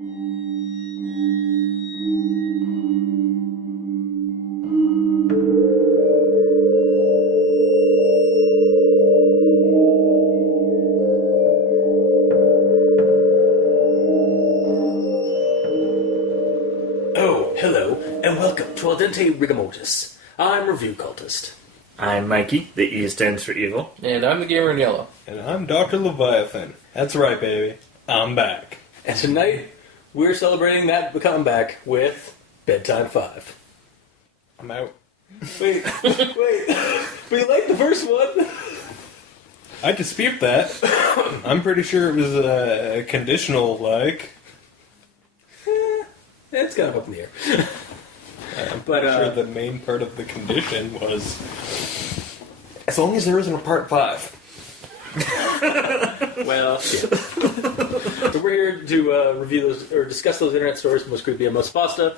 Oh, hello, and welcome to Al Dente Rigamortis. I'm Review Cultist. I'm Mikey, the E stands for evil. And I'm the gamer in yellow. And I'm Dr. Leviathan. That's right, baby. I'm back. And tonight, we're celebrating that comeback with Bedtime 5. I'm out. Wait. We like the first one? I dispute that. I'm pretty sure it was a conditional like. It's kind of up in the air. I'm pretty sure the main part of the condition was as long as there isn't a part 5. Well, shit. So we're here to review those, or discuss those internet stories, most creepy and most pasta,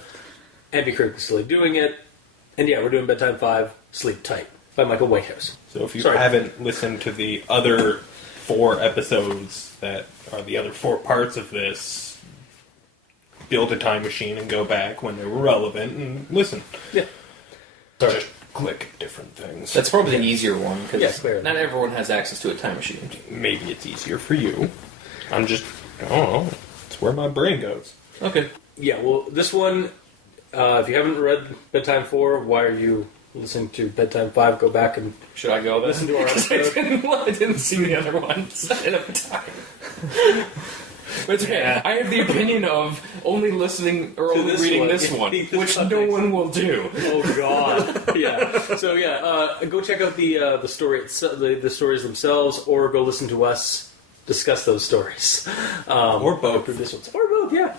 and be creepily doing it. And yeah, we're doing Bedtime 5, Sleep Tight, by Michael Whitehouse. So if you haven't listened to the other 4 episodes that are the other 4 parts of this, build a time machine and go back when they were relevant and listen. Yeah. Sorry. Just click different things. That's probably the easier one, because clearly. not everyone has access to a time machine. Maybe it's easier for you. I don't know. It's where my brain goes. Okay. Yeah, well, this one, if you haven't read Bedtime 4, why are you listening to Bedtime 5? Go back and Should I go then? listen to our episode. I didn't see the other ones ahead of time. But it's okay. Yeah. I have the opinion of only listening or only this reading one. this one, This which one no makes- one will do. Oh God! Yeah. So yeah, go check out the story, the stories themselves, or go listen to us discuss those stories, Or both. or both. Yeah.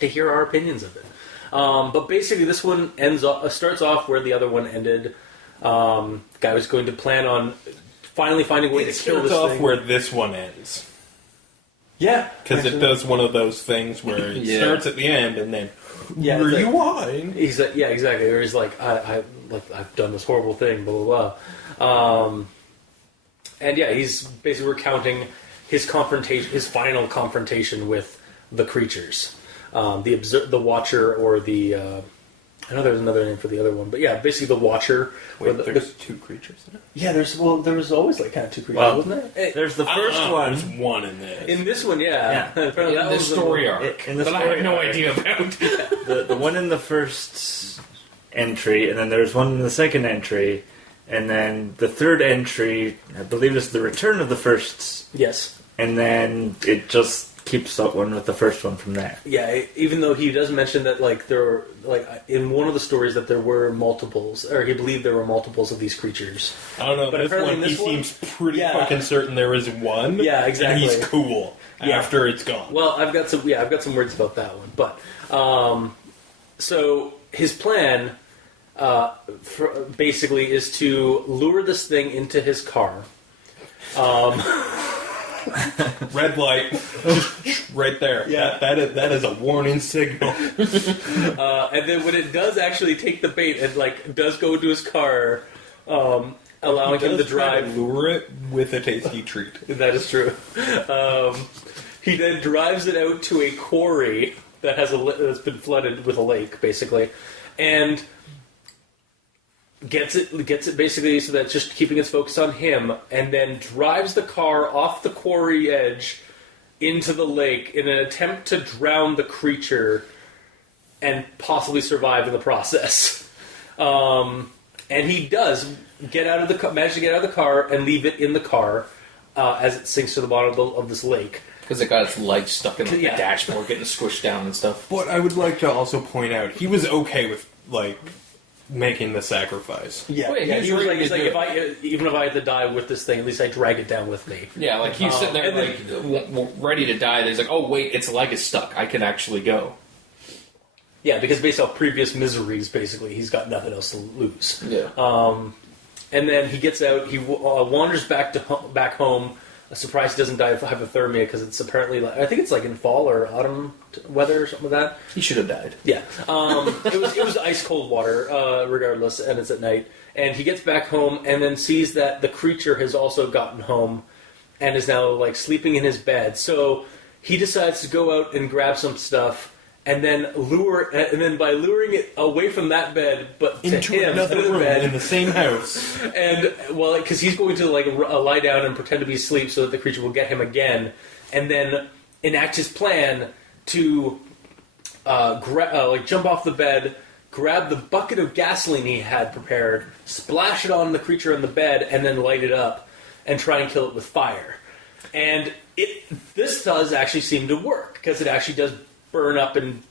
To hear our opinions of it. But basically, this one starts off where the other one ended. Guy was going to plan on finally finding a way to kill this off thing. where this one ends. Yeah, Because it does one of those things where it Yeah. starts at the end and then rewind. He's like, yeah, exactly. Or he's like, I've done this horrible thing, blah blah blah. And yeah, he's basically recounting his final confrontation with the creatures, the Watcher, or the. I know there's another name for the other one, but yeah, basically the Watcher. Wait, there's 2 creatures in it? Yeah, there was always like kind of 2 creatures, Well, wasn't there? There's the first There's one. one in this. In this one, yeah. Yeah. Apparently that The was story arc. In the that I story have no arc. idea about. The one in the first entry, and then there's one in the second entry, and then the third entry, I believe, is the return of the first, Yes. and then it just keeps up one with the first one from there. Yeah, even though he does mention that, like, there were, like, in one of the stories that there were multiples, or he believed there were multiples of these creatures. I don't know, But this apparently one, in this he one- seems pretty Yeah. fucking certain there is one. Yeah, exactly. And he's cool after it's gone. Well, I've got some words about that one, but so his plan basically is to lure this thing into his car. Red light. Right there. Yeah. That is a warning signal. And then when it does actually take the bait and like does go into his car, allowing him to drive. Lure it with a tasty treat. That is true. He then drives it out to a quarry that that's been flooded with a lake, basically, and gets it basically so that's just keeping its focus on him, and then drives the car off the quarry edge into the lake in an attempt to drown the creature and possibly survive in the process. And he does manage to get out of the car and leave it in the car as it sinks to the bottom of this lake. Because it got its legs stuck in the Yeah. dashboard, getting squished down and stuff. But I would like to also point out, he was okay with, like, making the sacrifice. Yeah, Wait, yeah. he's He was like, ready he's to like, do even if I had to die with this thing, at least I drag it down with me. Yeah, like he's sitting there, and like ready to die. And he's like, "Oh wait, its leg is stuck. I can actually go." Yeah, because based off previous miseries, basically, he's got nothing else to lose. Yeah. And then he gets out. He wanders back home. Surprised he doesn't die of hypothermia because it's apparently I think it's like in fall or autumn weather or something like that. He should have died. Yeah, it was ice cold water, regardless, and it's at night. And he gets back home and then sees that the creature has also gotten home and is now like sleeping in his bed. So he decides to go out and grab some stuff, and then by luring it away from that bed, but to Into him, another to the room bed, in the same house. and well, because he's going to lie down and pretend to be asleep so that the creature will get him again, and then enact his plan to jump off the bed, grab the bucket of gasoline he had prepared, splash it on the creature on the bed, and then light it up and try and kill it with fire. And this does actually seem to work because it actually does burn up and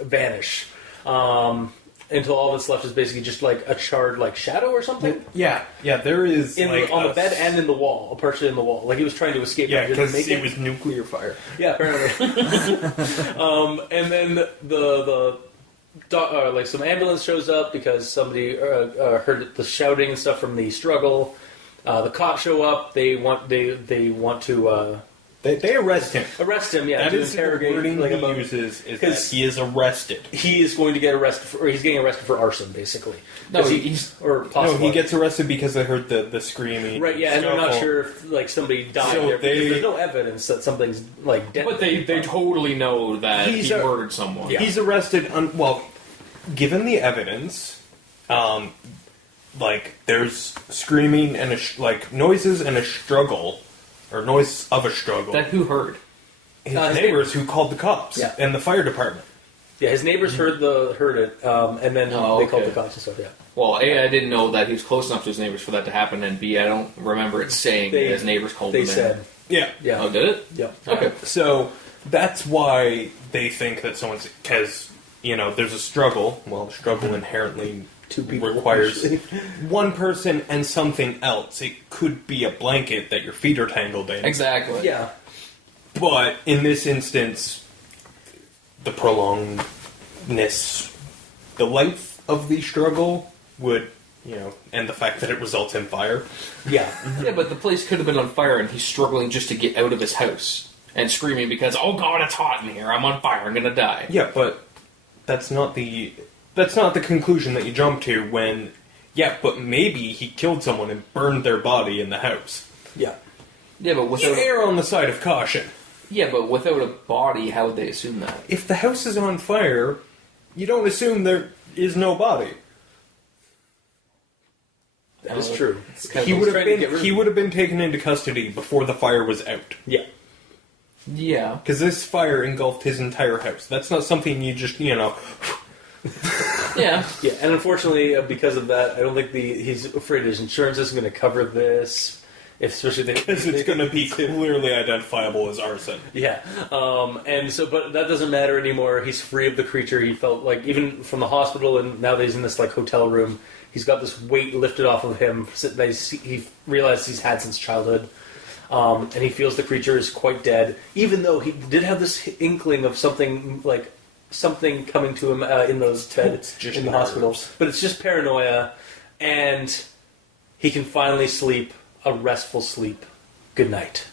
vanish until all that's left is basically just a charred shadow or something. Yeah, there is On the bed and in the wall, partially in the wall. He was trying to escape. Yeah, because it was nuclear fire. Yeah, apparently. And then some ambulance shows up because somebody heard the shouting and stuff from the struggle. The cops show up. They want to They arrest him. arrest him. Yeah, That to is the interrogate. wording he uses. Is that he is arrested. He is going to get arrested, or he's getting arrested for arson, basically. No, or possibly. No, he gets arrested because they heard the screaming. Right, yeah, and they're not scuffle. sure if somebody died So there because there's no evidence that something's dead. But they totally know that he murdered someone. Yeah. He's arrested. Given the evidence, there's screaming and noises and a struggle, or noise of a struggle. That who heard? His neighbors who called the cops and the fire department. Yeah, his neighbors heard it, and then they called the cops and stuff. Yeah. Well, A, I didn't know that he was close enough to his neighbors for that to happen, and B, I don't remember it saying that his neighbors called him in. They said. Yeah. Yeah. Oh, did it? Yeah. Okay. So that's why they think that someone's, because there's a struggle. Well, struggle inherently Two people requires one person and something else. It could be a blanket that your feet are tangled in. Exactly. Yeah. But in this instance, the prolongedness, the length of the struggle would, and the fact that it results in fire. Yeah. Yeah, but the place could have been on fire, and he's struggling just to get out of his house and screaming because, oh God, it's hot in here. I'm on fire. I'm gonna die. Yeah, but that's not the conclusion that you jump to when, but maybe he killed someone and burned their body in the house. Yeah. Yeah, but You without err on the side of caution. a body, how would they assume that? If the house is on fire, you don't assume there is no body. That is true. He would have been taken into custody before the fire was out. Yeah. Yeah. Because this fire engulfed his entire house. That's not something you just, Yeah. Yeah, and unfortunately, because of that, I don't think he's afraid his insurance isn't going to cover this. Especially because it's going to be clearly identifiable as arson. Yeah, and so, but that doesn't matter anymore. He's free of the creature. He felt even from the hospital, and now that he's in this hotel room, he's got this weight lifted off of him that he realized he's had since childhood, and he feels the creature is quite dead. Even though he did have this inkling of something coming to him in those beds in the hospital, but it's just paranoia, and he can finally sleep a restful sleep. Good night.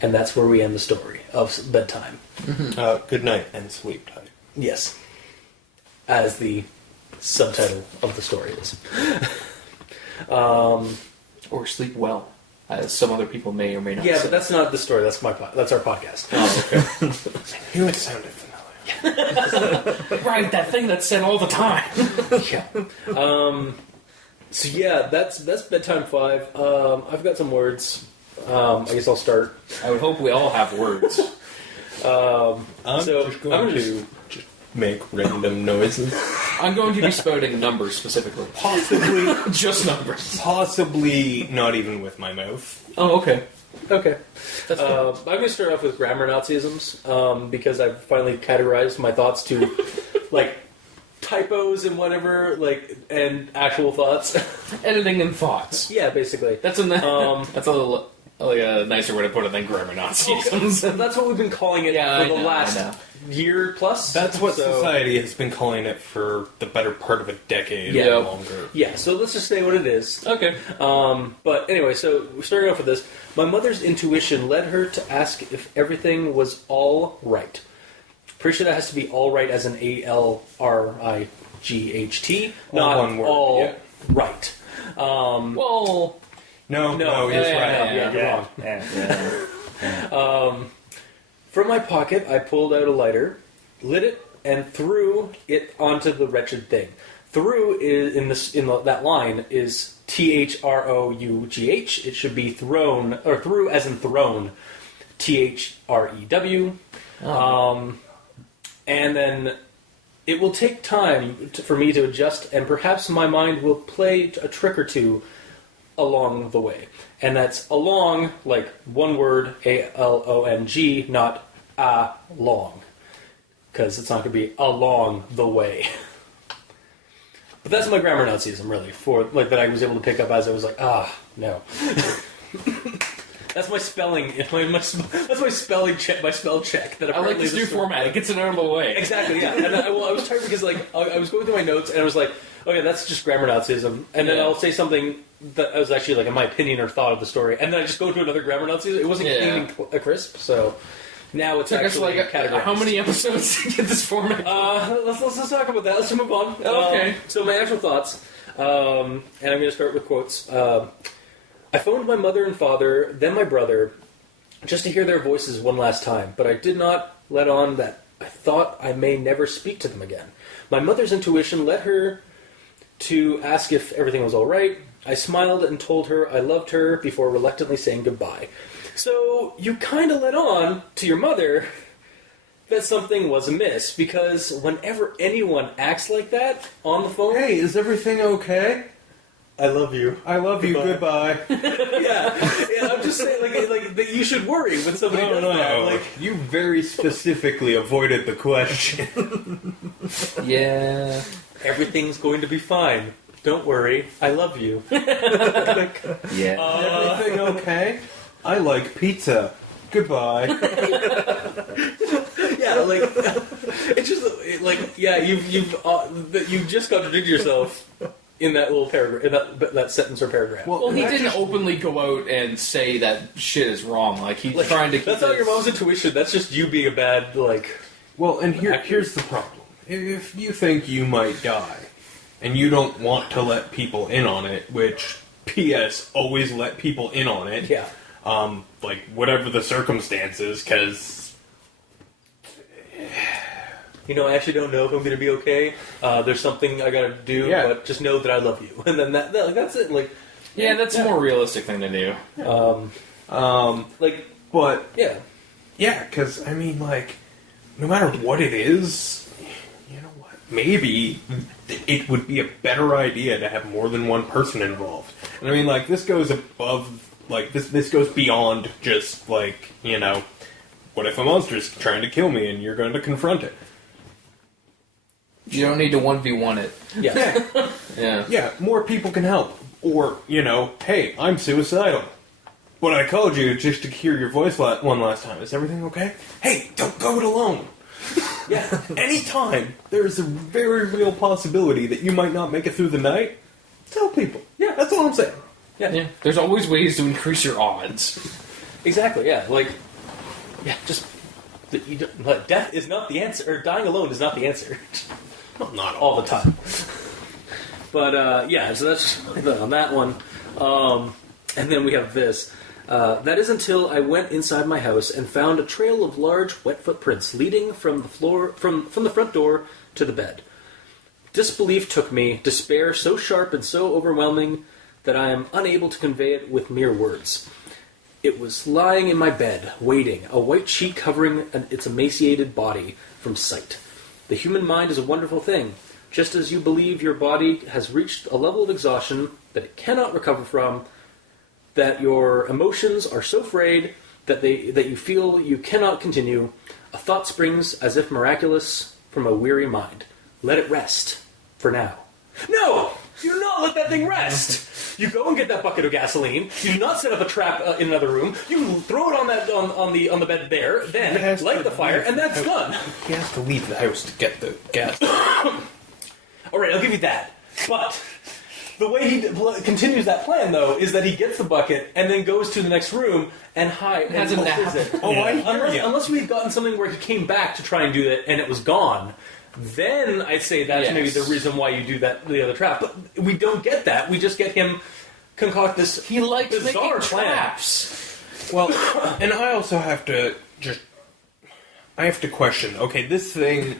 And that's where we end the story of Bedtime. Good night and sleep tight. Yes. As the subtitle of the story is. Or sleep well, as some other people may or may not say. But that's not the story. That's that's our podcast. Oh, okay. I knew it sounded familiar. Right, that thing that's said all the time. Yeah. So yeah, that's Bedtime 5. I've got some words. I guess I'll start. I would hope we all have words. I'm just going to just make random noises. I'm going to be spouting numbers specifically. Possibly, Just numbers. possibly not even with my mouth. Oh, okay. Okay. That's I'm going to start off with grammar Nazisms because I've finally categorized my thoughts to typos and whatever, and actual thoughts. Editing and thoughts. Yeah, basically. That's a little a nicer way to put it than grammar Nazisms. That's what we've been calling it for the last year plus. That's what society has been calling it for the better part of a decade Yeah. or longer. Yeah, so let's just say what it is. Okay. But anyway, so we're starting off with this. My mother's intuition led her to ask if everything was all right. Pretty sure that has to be all right as an ALRIGHT, not one word, all yeah. right. Well, No, No, he's right. yeah, you're wrong. From my pocket, I pulled out a lighter, lit it, and threw it onto the wretched thing. Through is that line is THROUGH. It should be thrown, or through as in thrown, THREW. And then it will take time for me to adjust, and perhaps my mind will play a trick or two along the way. And that's along, like one word, ALONG, not long. Because it's not going to be along the way. But that's my grammar Nazism, really, for like that I was able to pick up as I was like, no. That's my spelling. That's my spelling check. My spell check. That I like this new format. It gets it out of the way. Exactly. Yeah. And I was tired because like I was going through my notes and I was like, okay, that's just grammar Nazism. And then I'll say something that was actually like in my opinion or thought of the story, and then I just go to another grammar Nazism. It wasn't clean and crisp, so. Now it's actually categorized. How many episodes to get this format? Let's talk about that. Let's move on. Okay. So my actual thoughts, and I'm going to start with quotes. I phoned my mother and father, then my brother, just to hear their voices one last time, but I did not let on that I thought I may never speak to them again. My mother's intuition led her to ask if everything was all right. I smiled and told her I loved her before reluctantly saying goodbye. So you kind of let on to your mother that something was amiss, because whenever anyone acts like that on the phone... Hey, is everything okay? I love you. I love you, goodbye. yeah, I'm just saying, like that you should worry when somebody does that. Like, you very specifically avoided the question. Yeah. Everything's going to be fine. Don't worry. I love you. Yeah. Everything okay? I like pizza. Goodbye. Yeah, like it's just like you've just contradicted yourself in that little paragraph, in that sentence or paragraph. Well, he didn't openly go out and say that shit is wrong. Like he's trying to keep. That's not your mom's intuition. That's just you being a bad like. Well, and here's the problem. If you think you might die, and you don't want to let people in on it, which P.S. always let people in on it. Yeah. Like whatever the circumstances, because I actually don't know if I'm going to be okay. There's something I got to do, but just know that I love you, and then that's it. Like, that's a more realistic thing to do. Because I mean, like, no matter what it is, you know what? Maybe it would be a better idea to have more than one person involved. And I mean, like, this goes above. Like, this goes beyond just, like, what if a monster's trying to kill me and you're going to confront it? You don't need to 1v1 it. Yeah. Yeah, more people can help. Or, hey, I'm suicidal. But I called you just to hear your voice one last time. Is everything okay? Hey, don't go it alone. Yeah, anytime there's a very real possibility that you might not make it through the night, tell people. Yeah, that's all I'm saying. Yeah. There's always ways to increase your odds. Exactly. Yeah. Just death is not the answer, or dying alone is not the answer. Well, not all the time. But so that's just on that one. And then we have this. That is until I went inside my house and found a trail of large wet footprints leading from the floor from the front door to the bed. Disbelief took me, despair so sharp and so overwhelming that I am unable to convey it with mere words. It was lying in my bed, waiting, a white sheet covering its emaciated body from sight. The human mind is a wonderful thing. Just as you believe your body has reached a level of exhaustion that it cannot recover from, that your emotions are so frayed that you feel you cannot continue, a thought springs as if miraculous from a weary mind. Let it rest, for now. No! You do not let that thing rest! You go and get that bucket of gasoline. You do not set up a trap in another room. You throw it on the bed there. Then light the fire, and that's done. He has to leave the house to get the gas. All right, I'll give you that. But the way he continues that plan, though, is that he gets the bucket and then goes to the next room and has a nap. Unless we had gotten something where he came back to try and do it and it was gone. Then I'd say that's maybe the reason why you do that, the other trap. But we don't get that. We just get him concoct this He likes bizarre making plan. traps. Well, and I also have to just I have to question. Okay, this thing,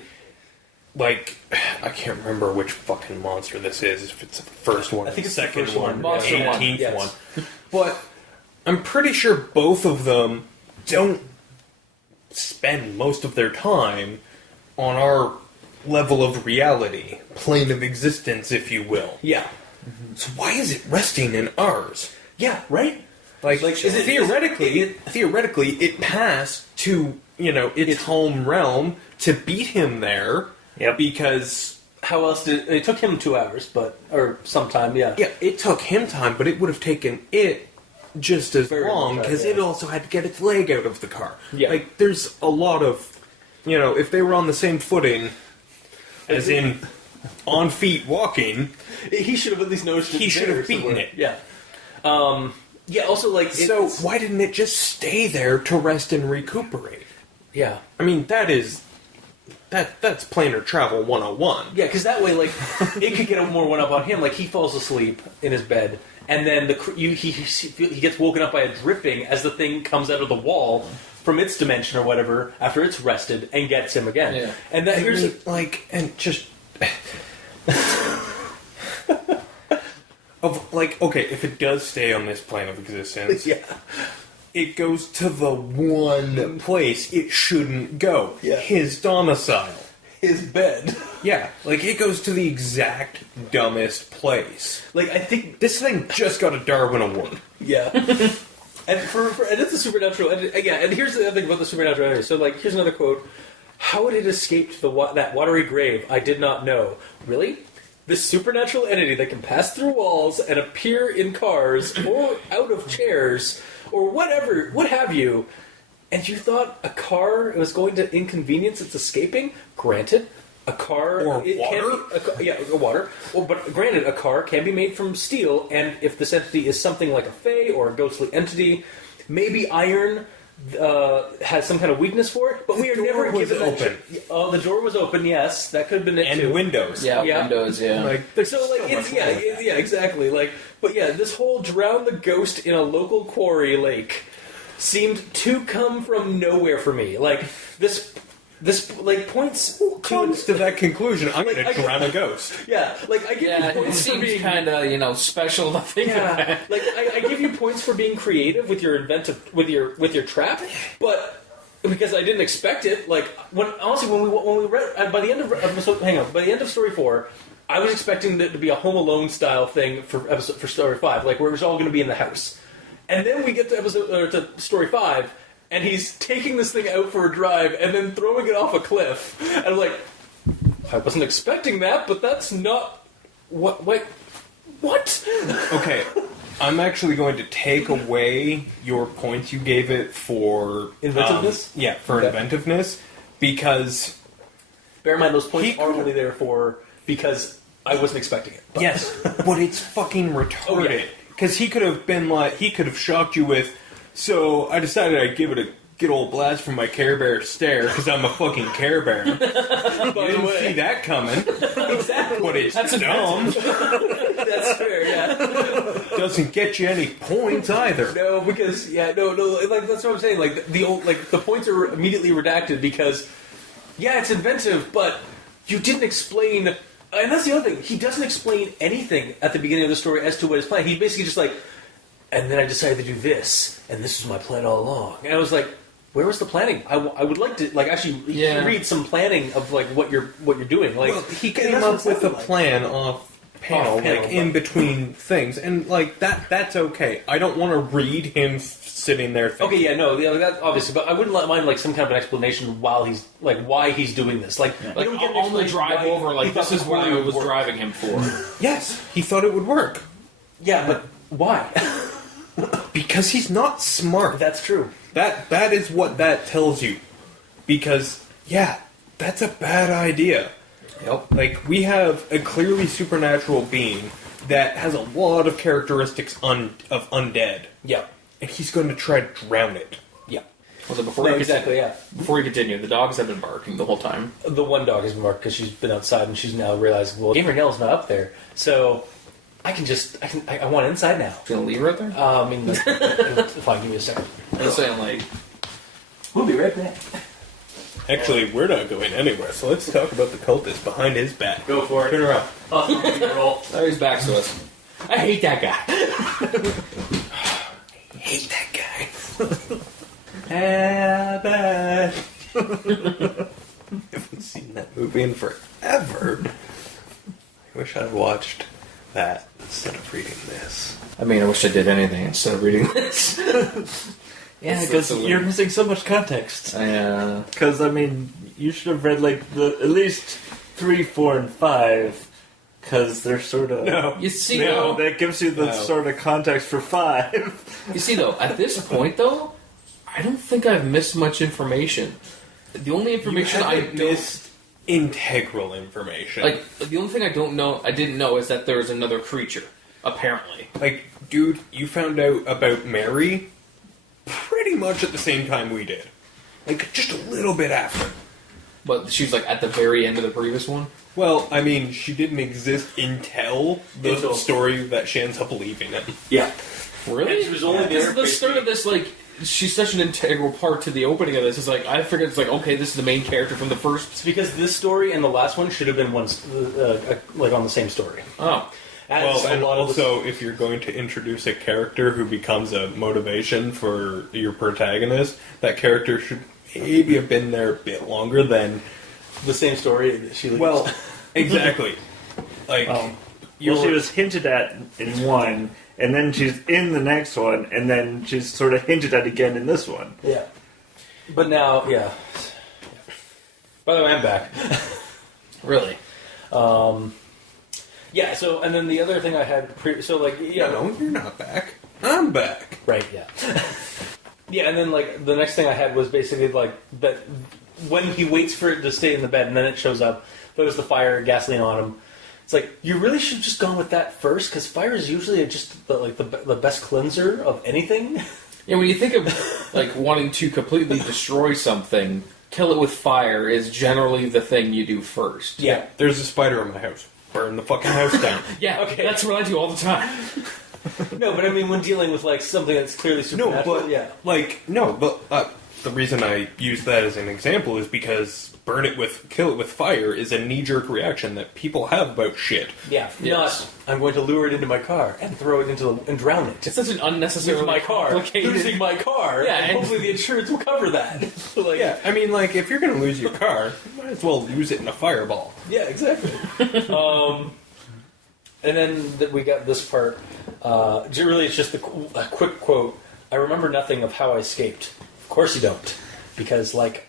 like, I can't remember which fucking monster this is. If it's the first one, I think the it's the second first one, one. the Monster one, 18th yes. one. But I'm pretty sure both of them don't spend most of their time on our level of reality, plane of existence, if you will. Yeah. So why is it resting in ours? Yeah, right? Like theoretically, it passed to, its home realm to beat him there. Yep. Because How else did... It took him 2 hours, or some time, yeah. yeah, it took him time, but it would have taken it just as Very long long time, because yeah. it also had to get its leg out of the car. Yeah. Like there's a lot of, if they were on the same footing, as in on feet walking, He should have at least noticed it. He should have there beaten somewhere. it. Yeah. Yeah, also, like... so it's- why didn't it just stay there to rest and recuperate? Yeah. I mean, that's planar travel 101. Yeah, because that way, like, it could get a more one-up on him. Like, he falls asleep in his bed, and then he gets woken up by a dripping as the thing comes out of the wall from its dimension or whatever after it's rested and gets him again. Yeah. And that here's... Okay, if it does stay on this plane of existence, yeah. it goes to the one place it shouldn't go. Yeah. His domicile. His bed. Yeah, like it goes to the exact dumbest place. Like, I think... This thing just got a Darwin Award. Yeah. And and it's a supernatural... And here's the other thing about the supernatural entity. So, like, here's another quote. How it had escaped that watery grave, I did not know. Really? This supernatural entity that can pass through walls and appear in cars or out of chairs or whatever, what have you, and you thought a car was going to inconvenience its escaping? Granted, a car... Or it water? Can be, water. Well, but granted, a car can be made from steel, and if this entity is something like a fae or a ghostly entity, maybe iron... has some kind of weakness for it, but we are never was given open. The door was open. Yes, that could have been it And too. windows. Yeah, Yeah. Windows, yeah. Like, there's So like, so it's, much wrong with that. yeah, exactly. Like, but yeah, this whole drown the ghost in a local quarry lake seemed to come from nowhere for me. Like this like points Who comes to that conclusion? I'm Like, going I- to drown a ghost. Yeah, like I give Yeah, you it points for seems being kind of, special to think of Yeah, that. like I give you points for being creative with your with your trap, but because I didn't expect it. Like when we read by the end of episode, by the end of story 4, I was expecting it to be a Home Alone style thing for story 5, like where it was all going to be in the house, and then we get to story 5, and he's taking this thing out for a drive and then throwing it off a cliff, and I'm like, I wasn't expecting that, but that's not what. Wait, what? Okay, I'm actually going to take away your points you gave it for... Inventiveness? For Okay. inventiveness, because... Bear in mind, those points He are could've- only there for because I wasn't expecting it. But- Yes, but it's fucking retarded. Because he could have been like... He could have shocked you with, so I decided I'd give it a good old blast from my Care Bear stare, because I'm a fucking Care Bear. You By the didn't way, see that coming. exactly. But it's That's dumb. That's fair. Yeah. Doesn't get you any points either. No, because no. Like that's what I'm saying. Like the points are immediately redacted because it's inventive, but you didn't explain. And that's the other thing. He doesn't explain anything at the beginning of the story as to what his plan. He basically just like, and then I decided to do this, and this was my plan all along. And I was like, where was the planning? I would like to actually read some planning of like what you're doing. Like Well, he and came that's what up it with a sounded like. plan off panel, Off-panel, like in between things, and like that's okay. I don't want to read him sitting there thinking. Okay, that obviously, but I wouldn't mind like some kind of an explanation while he's like why he's doing this. Like, we Like, don't get an on the explanation drive why over, he like, thought this is the what I quarry was would work. driving him for. Yes, he thought it would work Yeah, but why? because he's not smart. That's true. That is what that tells you. Because that's a bad idea. Yep. Like we have a clearly supernatural being that has a lot of characteristics of undead, Yeah, and he's going to try to drown it. yeah. Well, so No, exactly. Yeah. Before you continue, the dogs have been barking the whole time. The one dog has been marked because she's been outside and she's now realizing, well, Gabrielle's not up there, so I want inside now. You gonna leave her out there? I mean, fine. Give me a second. I'm saying, like, We'll be right back. Actually, we're not going anywhere, so let's talk about the cultist behind his back. Go for it. Turn around. Roll. Oh, he's back to us. I hate that guy. Hate that guy. Bad. Haven't seen that movie in forever. I wish I'd watched that instead of reading this. I mean, I wish I did anything instead of reading this. Yeah, That's because so you're weird. missing so much context. I, Because, I mean, you should have read, like, at least 3, 4, and 5. Because they're sort of... No. You see, No. though, That gives you the No. sort of context for 5. you see, though, at this point, though, I don't think I've missed much information. The only information I haven't don't... missed integral information. Like, the only thing I didn't know is that there was another creature, apparently. Like, dude, you found out about Mary pretty much at the same time we did. Like, just a little bit after. But she was, like, at the very end of the previous one? Well, I mean, she didn't exist until the Until- story that she ends up leaving it. Yeah. Really? And she was only there the start of this, like, she's such an integral part to the opening of this. It's like, I figured it's like, okay, this is the main character from the first. It's because this story and the last one should have been like on the same story. Oh. As Well, a and lot of the- also, if you're going to introduce a character who becomes a motivation for your protagonist, that character should maybe have been there a bit longer than... the same story that she leaves. Well, exactly. Like, She was hinted at in one, and then she's in the next one, and then she's sort of hinted at again in this one. yeah. But now, yeah. By the way, I'm back. Really? Yeah. So, and then the other thing I had, no, you're not back. I'm back. right, yeah. Yeah, and then like the next thing I had was basically like that when he waits for it to stay in the bed and then it shows up, throws the fire, gasoline on him. It's like you really should have just gone with that first because fire is usually just the best cleanser of anything. Yeah, when you think of, like, wanting to completely destroy something, kill it with fire is generally the thing you do first. Yeah. There's a spider in my house. Burn the fucking house down. Yeah, Okay. that's what I do all the time. No, but I mean when dealing with like something that's clearly No, supernatural. but yeah. the reason I use that as an example is because kill it with fire is a knee-jerk reaction that people have about shit. Yeah. Yes. Not I'm going to lure it into my car and throw it and drown it. It's such an unnecessary With my car, complicated... losing my car. Yeah, and and- hopefully the insurance will cover that. Like, Yeah, I mean, like, if you're going to lose your car, you might as well use it in a fireball. yeah, exactly. And then we got this part. Really, it's just a quick quote. I remember nothing of how I escaped. Of course you don't, because like,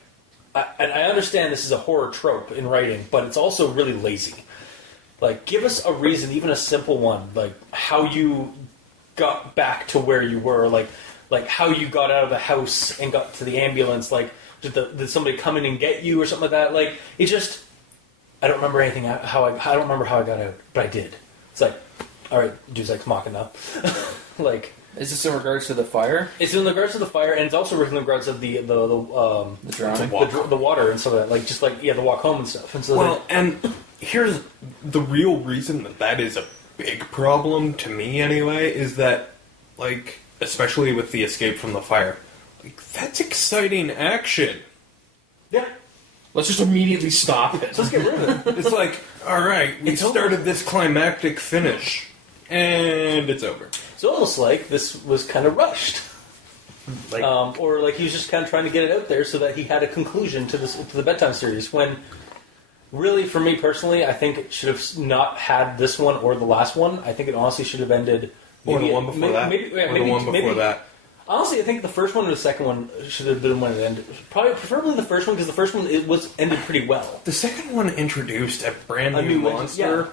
and I understand this is a horror trope in writing, but it's also really lazy. Like, give us a reason, even a simple one, like how you got back to where you were, like how you got out of the house and got to the ambulance. Like, did somebody come in and get you or something like that? Like, it just, I don't remember anything. I don't remember how I got out, but I did. It's like, all right, Deus Ex Machina. Like, Is this in regards to the fire? it's in regards to the fire, and it's also in regards of the drowning? the water and stuff like that. Like, just like the walk home and stuff. And so Well, and here's the real reason that is a big problem to me anyway, is that, like, especially with the escape from the fire, like, that's exciting action. yeah, Let's just immediately stop it. let's get rid of it. It's like, alright, we started this climactic finish, and it's over. It's almost like this was kind of rushed. Like, Or like he was just kind of trying to get it out there so that he had a conclusion to the Bedtime series. When really, for me personally, I think it should have not had this one or the last one. I think it honestly should have ended. Or the one before that. Or the one before that. Honestly, I think the first one or the second one should have been when it ended. Preferably the first one, because the first one ended pretty well. The second one introduced a brand A new new monster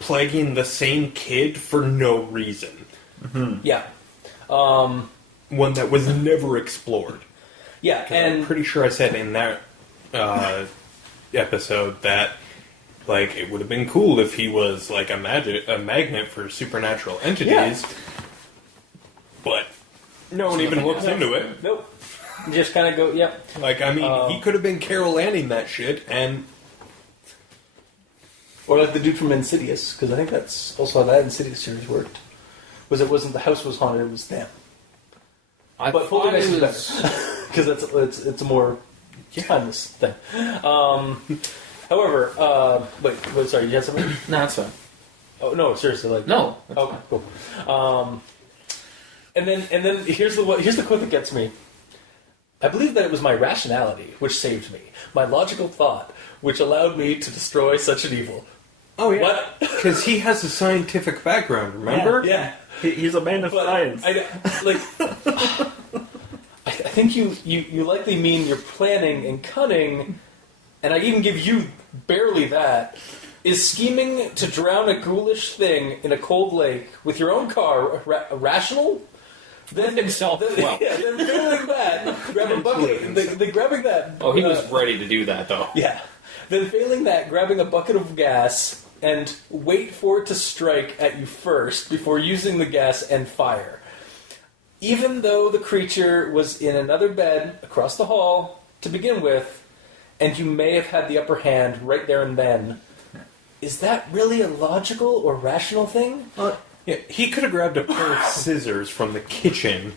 plaguing the same kid for no reason. Yeah, One that was never explored. yeah, 'Cause I'm and pretty sure I said in that episode that, like, it would have been cool if he was like a magnet for supernatural entities, but no one even looks into it. nope, just kind of go. Yeah, Like, I mean, he could have been Carol Anning that shit, and or like the dude from Insidious, because I think that's also how that Insidious series worked. It wasn't the house was haunted; it was them. I But thought Poltergeist it is was... better because it's a more on this thing. However, wait, sorry, you had something? No, that's fine. Oh no, seriously, like No. Okay, cool. And then here's the quote that gets me. I believe that it was my rationality which saved me, my logical thought which allowed me to destroy such an evil. Oh yeah, What? because he has a scientific background. Remember? Yeah. He's a man of science. I think you likely mean you're planning and cunning, and I even give you barely that. Is scheming to drown a ghoulish thing in a cold lake with your own car rational? Then himself as well. Yeah, then failing that, grab a bucket. Then grabbing that. Oh, he was ready to do that, though. Yeah. Then failing that, grabbing a bucket of gas and wait for it to strike at you first before using the gas and fire. Even though the creature was in another bed across the hall to begin with, and you may have had the upper hand right there and then, is that really a logical or rational thing? Yeah, he could have grabbed a pair of scissors from the kitchen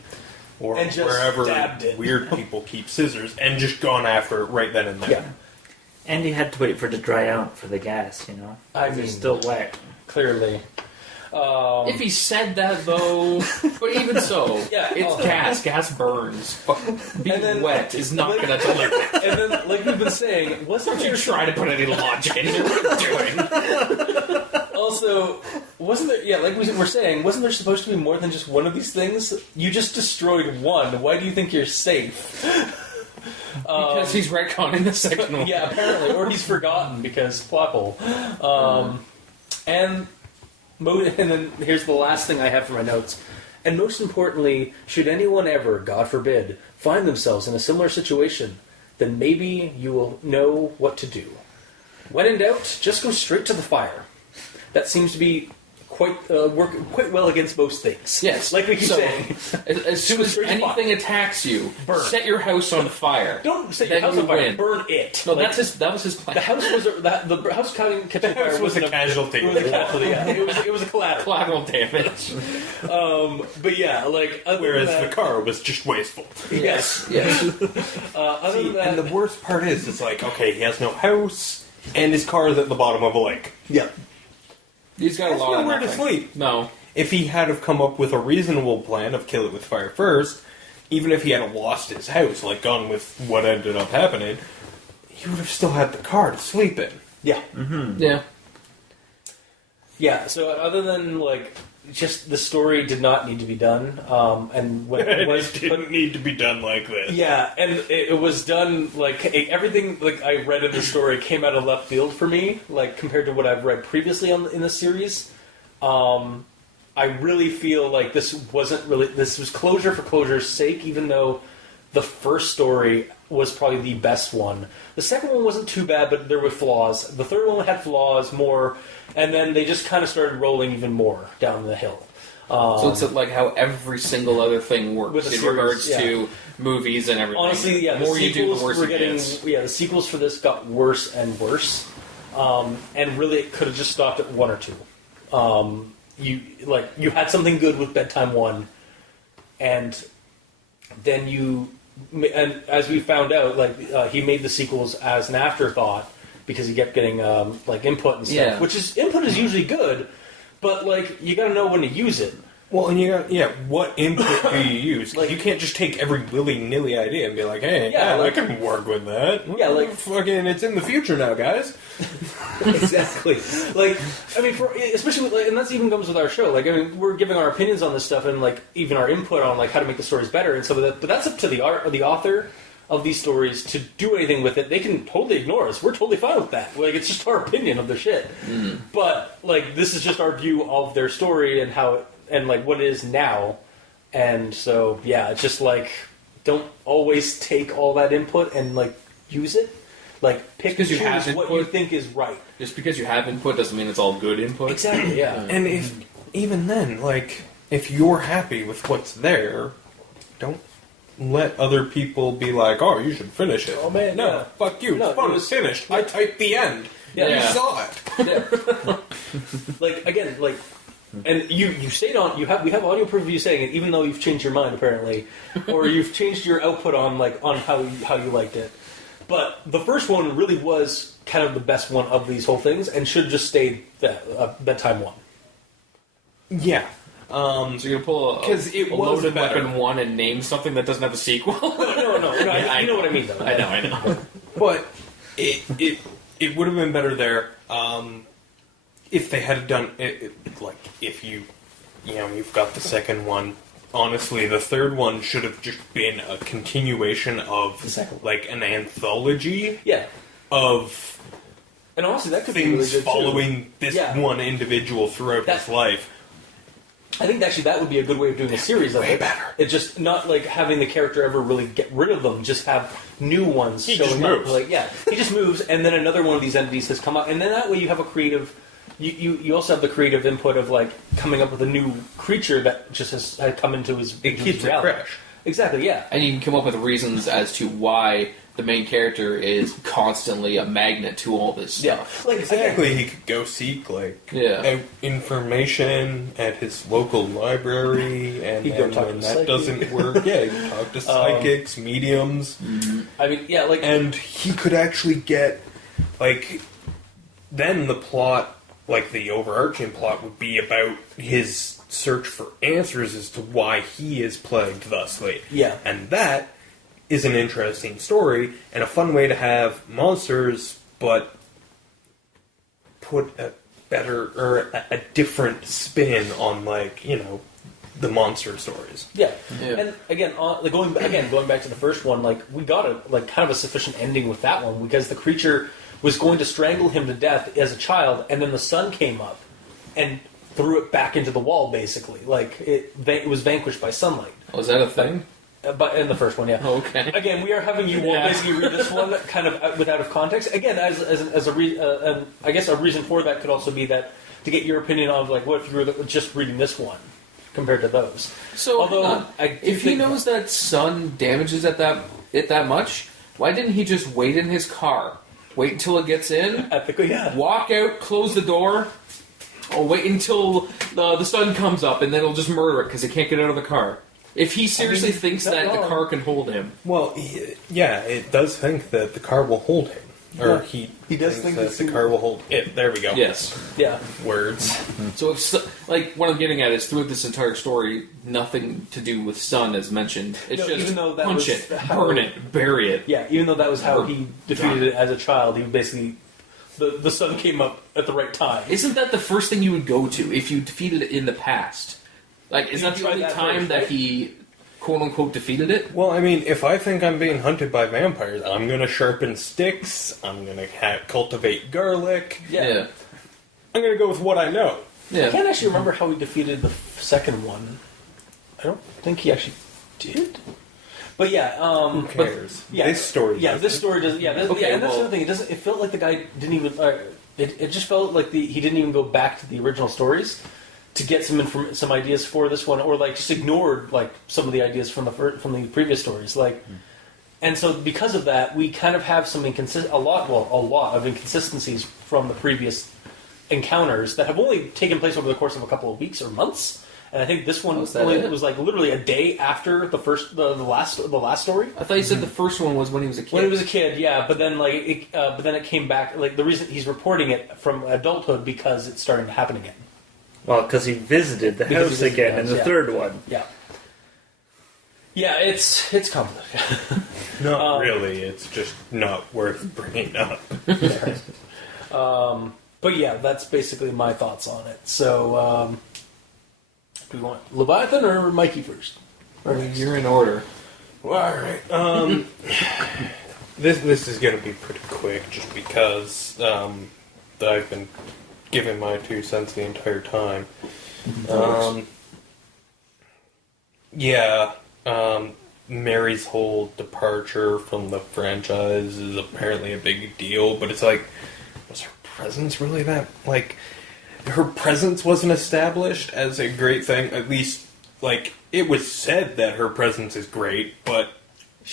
or And just wherever stabbed it. weird people keep scissors and just gone after it right then and there. Yeah. And he had to wait for it to dry out for the gas, you know? I 'Cause mean, it's still wet. clearly. If he said that, though, but even so, Yeah, it's gas. Gas burns. Being And then- wet is not going to deliver. And then, like we've been saying, wasn't Don't there you try to put any logic into what you're doing. also, wasn't there, yeah, like we were saying, wasn't there supposed to be more than just one of these things? You just destroyed one. Why do you think you're safe? Because he's retconning the second one. Yeah, apparently. Or he's forgotten because plot hole. And then here's the last thing I have for my notes. And most importantly, should anyone ever, God forbid, find themselves in a similar situation, then maybe you will know what to do. When in doubt, just go straight to the fire. That seems to be work quite well against most things. Yes. Like we keep saying. As soon as Straight to anything fire. attacks you, Burn. set your house on fire. Don't set your Then house you on fire. win. Burn it. No, Like, that was his plan. the house was the house catching The fire house was a wasn't casualty. It was a casualty. Yeah. It was a collateral. Collateral damage. But yeah, like other Whereas than that, the car was just wasteful. yes. Yes. Other See, than that, and the worst part is, it's like, okay, he has no house, and his car is at the bottom of a lake. yeah. He's got a Has lot of nowhere to nothing. sleep. No. If he had have come up with a reasonable plan of kill it with fire first, even if he had lost his house, like gone with what ended up happening, he would have still had the car to sleep in. Yeah. Yeah. Yeah. So other than like just the story did not need to be done, and when it was It didn't need to be done like this. yeah, and it was done like everything like I read in the story came out of left field for me, like compared to what I've read previously in the series. I really feel like this was closure for closure's sake, even though the first story was probably the best one. The second one wasn't too bad, but there were flaws. The third one had flaws more, and then they just kind of started rolling even more down the hill. So it's like how every single other thing With works the in series, regards yeah. to movies and everything. Honestly, yeah, the more you do, the sequels worse were it getting. gets. Yeah, the sequels for this got worse and worse, and really it could have just stopped at one or two. You had something good with Bedtime 1, and then and as we found out, he made the sequels as an afterthought because he kept getting input and stuff. Yeah. Input is usually good, but you got to know when to use it. Well, and what input do you use? You can't just take every willy-nilly idea and be like, hey, Yeah, I can work with that. Yeah, fucking, it's in the future now, guys. Exactly. Especially, and that's even comes with our show. We're giving our opinions on this stuff and even our input on how to make the stories better and stuff like that. But that's up to the author of these stories to do anything with it. They can totally ignore us. We're totally fine with that. It's just our opinion of their shit. Mm. But this is just our view of their story and how it, and what it is now. And so yeah, it's just don't always take all that input and use it. Pick and choose what you think is right. Just because you have input doesn't mean it's all good input. Exactly, yeah. And even then, if you're happy with what's there, don't let other people be like, oh, you should finish it. Oh, man, no, yeah. fuck you. No, it's fun. it was- It's finished. I typed the end. Yeah. You Yeah. saw it. Again, and you stayed on. We have audio proof of you saying it, even though you've changed your mind apparently, or you've changed your output on how you liked it. But the first one really was kind of the best one of these whole things, and should just stay the Bedtime 1. Yeah. So you're gonna pull a 'Cause it a was loaded better. weapon 1 and name something that doesn't have a sequel? No, you know what I mean, though. I know. But it would have been better there if they had done it, like if you've got the second one. Honestly, the third one should have just been a continuation of The second one. like an anthology Yeah. of And honestly, that could be really things good, too. following this Yeah. one individual throughout his life. I think actually that would be a good way of doing a series of Way it. better. It's just not like having the character ever really get rid of them. Just have new ones He showing just up. moves. Like he just moves, and then another one of these entities has come up, and then that way you have a creative. You also have the creative input of like coming up with a new creature that just had come into his. It into keeps his it reality. fresh. Exactly. Yeah. And you can come up with reasons as to why the main character is constantly a magnet to all this stuff. Yeah. Like Exactly, he could go seek Yeah. information at his local library, and He'd go then talk when to that psychic. doesn't work, you can talk to psychics, mediums, I mean, yeah. Like and he could actually get then the plot, like the overarching plot, would be about his search for answers as to why he is plagued thusly. Yeah. And that is an interesting story and a fun way to have monsters, but put a better or a different spin on the monster stories. Yeah. Yeah. And again, going back to the first one, like we got a kind of a sufficient ending with that one because the creature was going to strangle him to death as a child, and then the sun came up and threw it back into the wall. Basically, like it was vanquished by sunlight. Oh, is that a thing? But in the first one, yeah. Okay. Again, we are having you Yeah. basically read this one kind of without of context. Again, I guess a reason for that could also be that to get your opinion on like what if you were just reading this one compared to those. So, Although, hang on. I do if he think- knows that sun damages it that much, why didn't he just wait in his car? Wait until it gets in, Ethically, yeah. walk out, close the door, or wait until the sun comes up, and then he'll just murder it because it can't get out of the car. If he seriously thinks not that the wrong. car can hold him, Well, yeah, it does think that the car will hold him. Or Yeah. he does thinks think that it's the car will hold it. There we go. yes. Yeah. Words. So it's like what I'm getting at is throughout this entire story, nothing to do with sun is mentioned. It's No, just even though that punch was it, how- burn it, bury it. Yeah, even though that was how he defeated it as a child, he basically the sun came up at the right time. Isn't that the first thing you would go to if you defeated it in the past? Like, is You that the tried only that time first, that right? he quote unquote defeated it? Well, I mean, if I think I'm being hunted by vampires, I'm going to sharpen sticks, I'm going to cultivate garlic. Yeah. I'm going to go with what I know. I Yeah. can't actually remember how he defeated the second one. I don't think he actually did. But yeah, Who cares? yeah, This story Yeah, doesn't. this story doesn't. Yeah, Okay, yeah, and that's the well- other thing. It doesn't. It felt like the guy didn't even. It just felt like he didn't even go back to the original stories to get some ideas for this one, or like just ignored like some of the ideas from the previous stories. Like, and so because of that, we kind of have some a lot of inconsistencies from the previous encounters that have only taken place over the course of a couple of weeks or months. And I think this one Was that only it? was like literally a day after the last story. I thought you said the first one was when he was a kid. When he was a kid, yeah, but then but then it came back. Like the reason he's reporting it from adulthood because it's starting to happen again. Well, because he visited the Because he house visited again the in house, the yeah. third one. Yeah, yeah, it's complicated. Not really, it's just not worth bringing up. But yeah, that's basically my thoughts on it. So, do we want Leviathan or Mikey first? Or you're in order. Well, alright. This is going to be pretty quick just because I've been giving my 2 cents the entire time. Mary's whole departure from the franchise is apparently a big deal, but it's like, was her presence really that, like, her presence wasn't established as a great thing, at least, like, it was said that her presence is great, but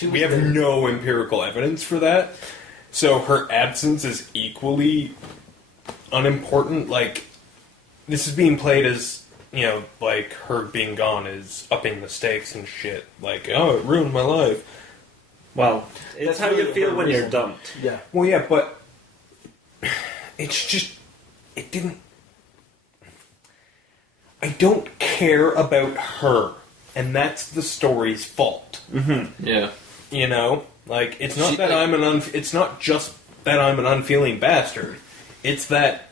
we have no empirical evidence for that. So her absence is equally unimportant. Like, this is being played as, you know, like, her being gone is upping the stakes and shit. Like, oh, it ruined my life. Well, it's That's how really you feel her when you're reason. dumped. Yeah. Well, yeah, but it's just it didn't. I don't care about her, and that's the story's fault. Yeah. You know, like it's not She- that it's not just that I'm an unfeeling bastard. It's that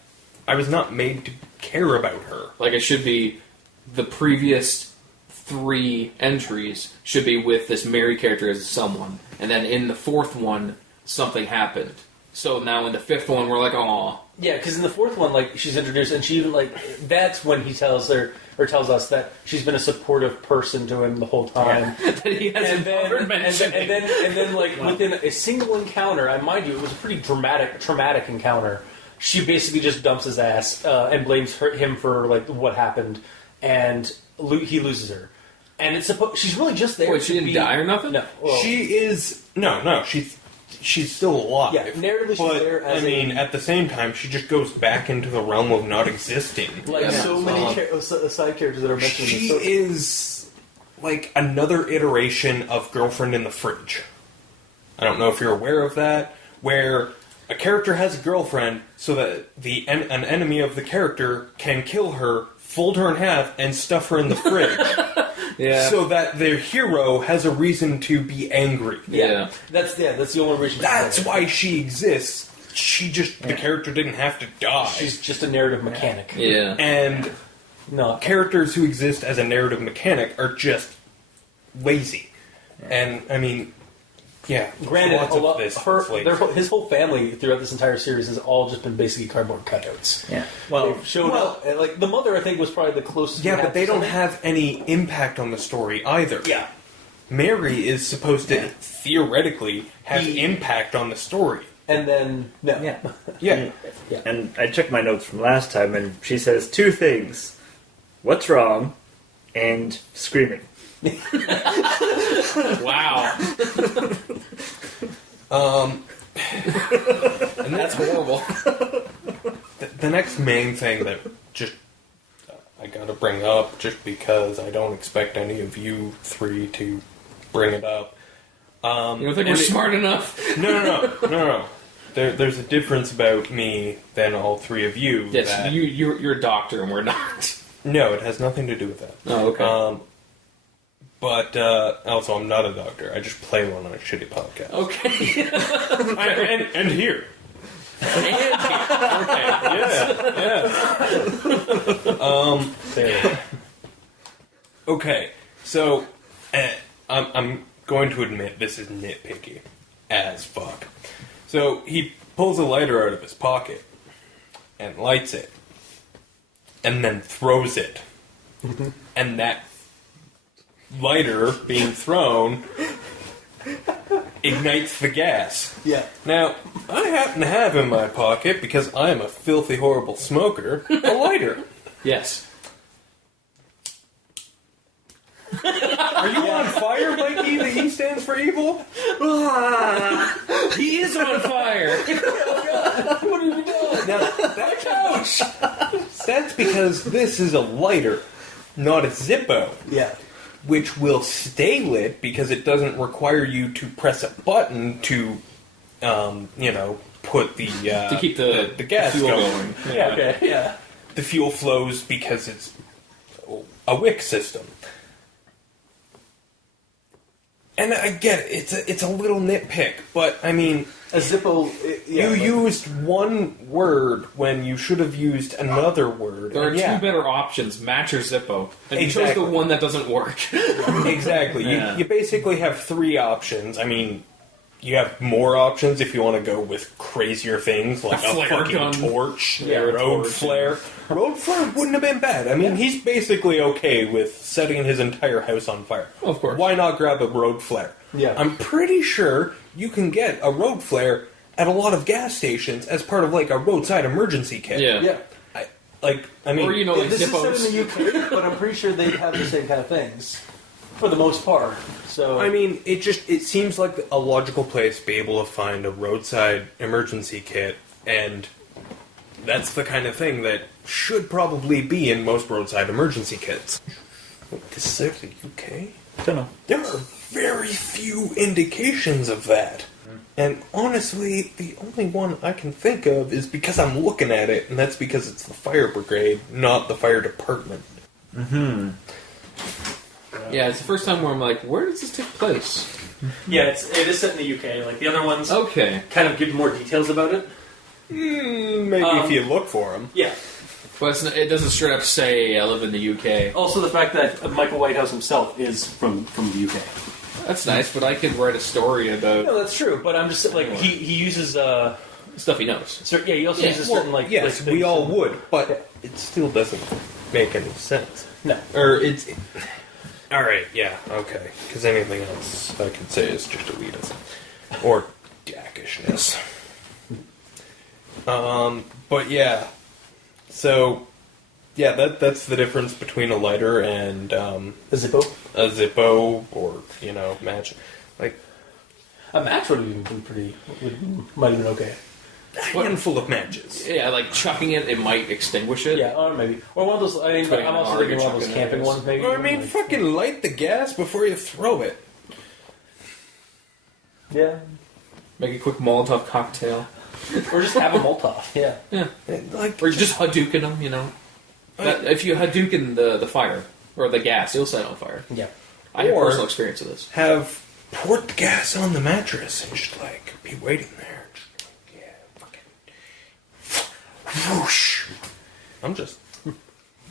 I was not made to care about her. Like, it should be the previous 3 entries should be with this Mary character as someone. And then in the 4th one, something happened. So now in the 5th one, we're like, aw. Yeah, because in the 4th one, like, she's introduced, and she even, like, that's when he tells her, or tells us that she's been a supportive person to him the whole time. That he hasn't bothered mentioning. And then, like, within a single encounter, and mind you, it was a pretty traumatic encounter, she basically just dumps his ass and blames him for, like, what happened, and he loses her. And it's she's really just there. Wait, she didn't die or nothing? No. Well, She is no. She's still alive. Yeah, narratively she's but, there as I mean, at the same time, she just goes back into the realm of not existing. like Yeah. so many side characters that are mentioned in She this book. is like another iteration of Girlfriend in the Fridge. I don't know if you're aware of that, where a character has a girlfriend so that an enemy of the character can kill her, fold her in half, and stuff her in the fridge. Yeah. So that their hero has a reason to be angry. Yeah. That's the only reason. That's why she exists. The character didn't have to die. she's just a narrative mechanic. Yeah. And No, characters who exist as a narrative mechanic are just lazy. And, I mean, yeah, granted, lots of this is lazy. his whole family throughout this entire series has all just been basically cardboard cutouts. Yeah. Well, They've shown up, and, like the mother, I think, was probably the closest. we Yeah, had but they to don't something. have any impact on the story either. Yeah, Mary is supposed to theoretically have He- impact on the story. and then no. yeah. Yeah. And I checked my notes from last time, and she says 2 things: "What's wrong?" and "screaming." Wow. And That's horrible. the next main thing that just I gotta bring up, just because I don't expect any of you 3 to bring it up. You don't think we're smart enough? No. There's a difference about me than all 3 of you. Yes, that, you're a doctor and we're not. No, it has nothing to do with that. Oh, okay. But also, I'm not a doctor. I just play one on a shitty podcast. Okay. and here. Okay. Yeah. Okay. So, I'm going to admit this is nitpicky as fuck. So he pulls a lighter out of his pocket and lights it, and then throws it, and that lighter being thrown ignites the gas. Yeah. Now, I happen to have in my pocket, because I am a filthy, horrible smoker, a lighter. Yes. Are you on fire, Mikey? The E stands for evil? He is on fire. What have you done? Now, that's because this is a lighter, not a Zippo, Yeah. which will stay lit because it doesn't require you to press a button to, put the To keep the gas fuel going. going. Yeah. Okay. Yeah. The fuel flows because it's a wick system. And I get it, it's a little nitpick, but I mean, A Zippo. Yeah, you used one word when you should have used another word. There are and two yeah, better options, match or Zippo. And you chose Exactly. the one that doesn't work. exactly. Yeah. You basically have 3 options. I mean, you have more options if you want to go with crazier things like A a flare fucking gun. torch, Yeah, a a road torch, flare. Road flare wouldn't have been bad. I mean, he's basically okay with setting his entire house on fire. Of course. Why not grab a road flare? Yeah. I'm pretty sure you can get a road flare at a lot of gas stations as part of like a roadside emergency kit. Yeah. Yeah. I mean, Or, you know, Yeah, like this Zippos. is set in the UK, but I'm pretty sure they have the same kind of things for the most part. So I mean, it seems like a logical place to be able to find a roadside emergency kit, and that's the kind of thing that should probably be in most roadside emergency kits. This is actually UK? Don't know. There are very few indications of that. And honestly, the only one I can think of is because I'm looking at it, and that's because it's the fire brigade, not the fire department. Mm-hmm. Yeah, it's the first time where I'm like, where does this take place? Yeah, it is set in the UK. Like the other ones, Okay. kind of give more details about it. Maybe if you look for them. Yeah. But it doesn't straight up say I live in the UK. Also, the fact that Michael Whitehouse himself is from the UK. That's nice, but I could write a story about No, that's true. But I'm just like he uses stuff he knows. yeah, he also uses certain like Yes, like, we all things. would, but it still doesn't make any sense. No. Or it's... Alright, yeah, okay. Because anything else I could say is just elitism. Or dackishness. But yeah. So, yeah, that's the difference between a lighter and A Zippo. a Zippo or, match. Like, A match would have even been pretty. Might have been okay. a handful of matches. Yeah, like chucking it might extinguish it. Yeah, or maybe. Or one of those. I mean, Depending I'm on also how thinking hard one of those you're chucking camping it, ones, maybe. I mean, like, fucking light the gas before you throw it. yeah. Make a quick Molotov cocktail. Or just have a Molotov. Yeah. Yeah. Like, Or just Hadouken them, if you Hadouken the fire, or the gas, it'll set it on fire. Yeah. I have Or- personal experience of this. have poured the gas on the mattress and just like be waiting there. Just, fucking whoosh.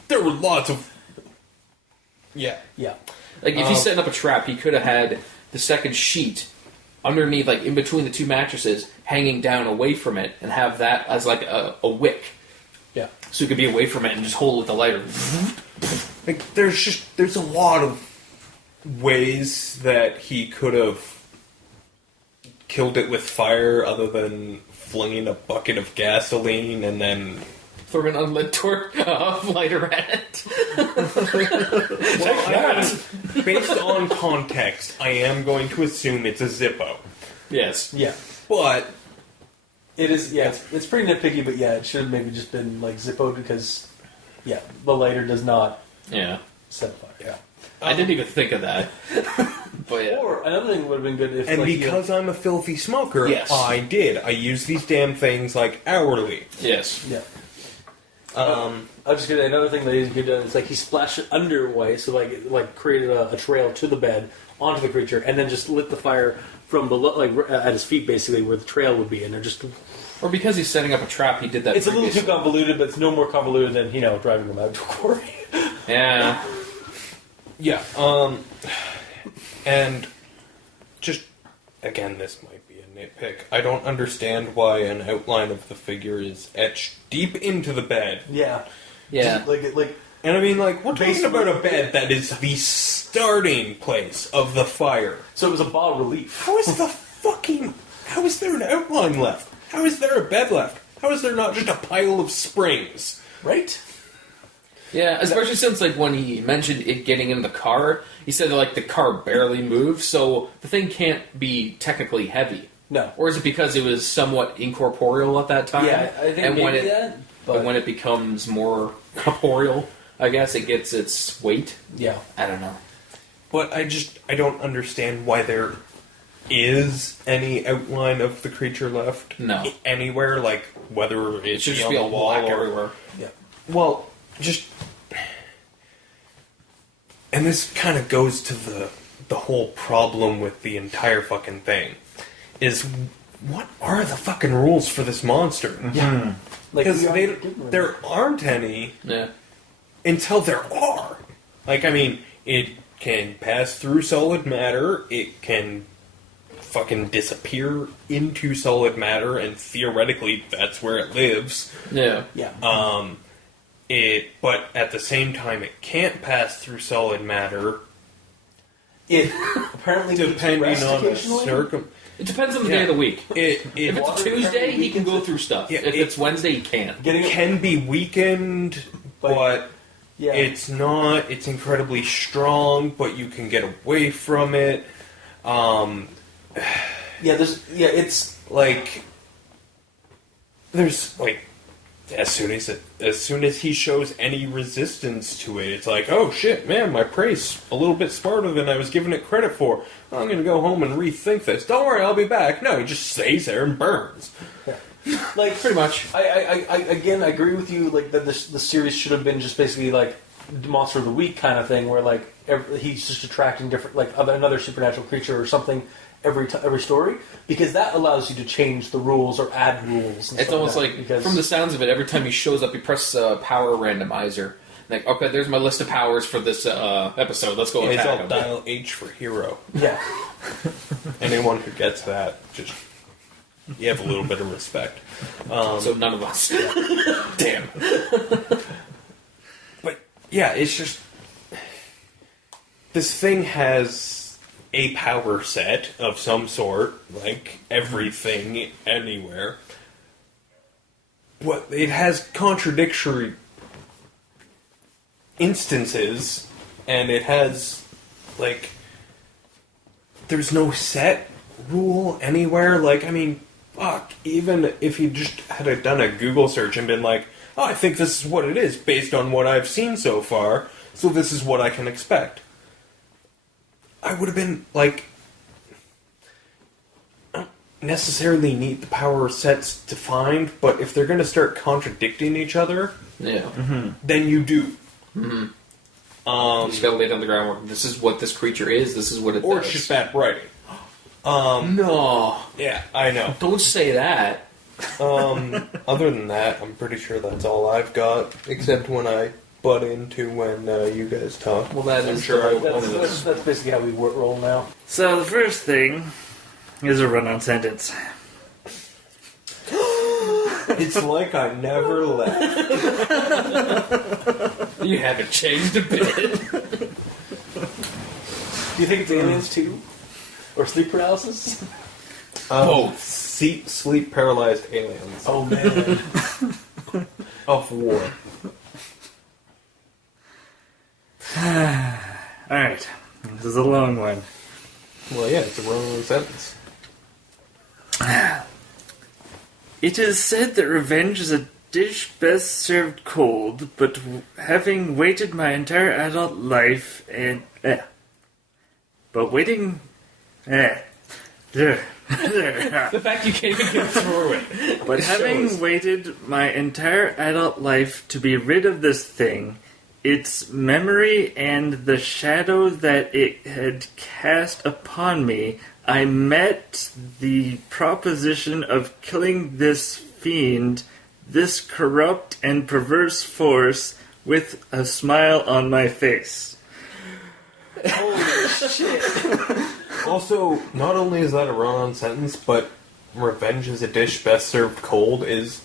There were lots of. Yeah. Yeah. Like, if he's setting up a trap, he could have had the second sheet underneath, like, in between the two mattresses, hanging down away from it, and have that as, like, a wick. Yeah. So he could be away from it and just hold it with the lighter. Like there's a lot of ways that he could have killed it with fire other than flinging a bucket of gasoline and then Throw an unlit lighter at it. based on context, I am going to assume it's a Zippo. Yes. Yeah. But It is, yeah, it's pretty nitpicky, but yeah, it should have maybe just been like Zippo because, yeah, the lighter does not Yeah. set fire. yeah. I didn't even think of that. But yeah. Or another thing would have been good if, And like, because I'm a filthy smoker, Yes. I did. I use these damn things like hourly. Yes. yeah. I was just gonna another thing that he could do is like he splashed it underway, so like created a trail to the bed onto the creature, and then just lit the fire from below, like at his feet, basically where the trail would be, and they're just. Or because he's setting up a trap, he did that. It's a little too previously. convoluted, but it's no more convoluted than driving them out to a quarry. Yeah. Yeah. And just again, this might be a nitpick. I don't understand why an outline of the figure is etched deep into the bed. Yeah. Yeah. Like. And I mean, like, we're talking Basically- about a bed that is the starting place of the fire. So it was a bas relief. How is there an outline left? How is there a bed left? How is there not just a pile of springs? Right? Yeah, especially since, like, when he mentioned it getting in the car, he said that, like, the car barely moved, so the thing can't be technically heavy. No. Or is it because it was somewhat incorporeal at that time? Yeah, I think maybe when it, that. But when it becomes more corporeal, I guess it gets its weight. Yeah. I don't know. But I don't understand why there is any outline of the creature left. No. Anywhere, like, whether It it should be just on be the all wall black or... everywhere. Yeah. Well, just... And this kind of goes to the whole problem with the entire fucking thing. Is, what are the fucking rules for this monster? Yeah. Because we aren't given them. there aren't any Yeah. until there are. Like, I mean, it can pass through solid matter, it can fucking disappear into solid matter, and theoretically that's where it lives. Yeah. Yeah. But at the same time, it can't pass through solid matter, It apparently needs depending rest on the occasionally. It depends on the day of the week. If If it's Water Tuesday, apparently he can weakens go it. through stuff. Yeah, If it's Wednesday, he can't. Getting it, can be weakened, but yeah. it's not. It's incredibly strong, but you can get away from it. It's Like, there's like as soon as he shows any resistance to it, it's like, oh shit, man, my prey's a little bit smarter than I was giving it credit for. I'm gonna go home and rethink this. Don't worry, I'll be back. No, he just stays there and burns. Like, Pretty much. I again, I agree with you. Like that, the series should have been just basically like Monster of the Week kind of thing, where like he's just attracting different, like another supernatural creature or something every story, because that allows you to change the rules or add rules. And It's almost like, because from the sounds of it, every time he shows up, he presses a power randomizer. Like, okay, there's my list of powers for this episode. Let's go It's attack all him. dial H for hero. yeah, Anyone who gets that, just you have a little bit of respect. So none of us. Damn. But yeah, it's just this thing has a power set of some sort, like everything anywhere. But it has contradictory instances, and it has like there's no set rule anywhere. Like, I mean, fuck, even if you just had done a Google search and been like, oh, I think this is what it is based on what I've seen so far, so this is what I can expect. I would have been like, I don't necessarily need the power sets defined, but if they're going to start contradicting each other, Yeah. then you do. You just gotta lay down the groundwork. This is what this creature is. This is what it Or does. it's just bad writing. No. Yeah, I know. Don't say that. Other than that, I'm pretty sure that's all I've got, except when I butt into when you guys talk. Well, that I'm is sure I the- will. that's basically how we roll now. So the first thing is a run-on sentence. It's like I never left. You haven't changed a bit. Do you think it's aliens too, or sleep paralysis? Both. Sleep paralyzed aliens Oh man. of war. Alright, this is a long one. Well, yeah, it's a wrong sentence. It is said that revenge is a dish best served cold, but having waited my entire adult life and... but waiting... The fact you can't even get through it. But having shows. waited my entire adult life to be rid of this thing, its memory and the shadow that it had cast upon me, I met the proposition of killing this fiend, this corrupt and perverse force, with a smile on my face. Holy shit. Also, not only is that a run-on sentence, but revenge is a dish best served cold is,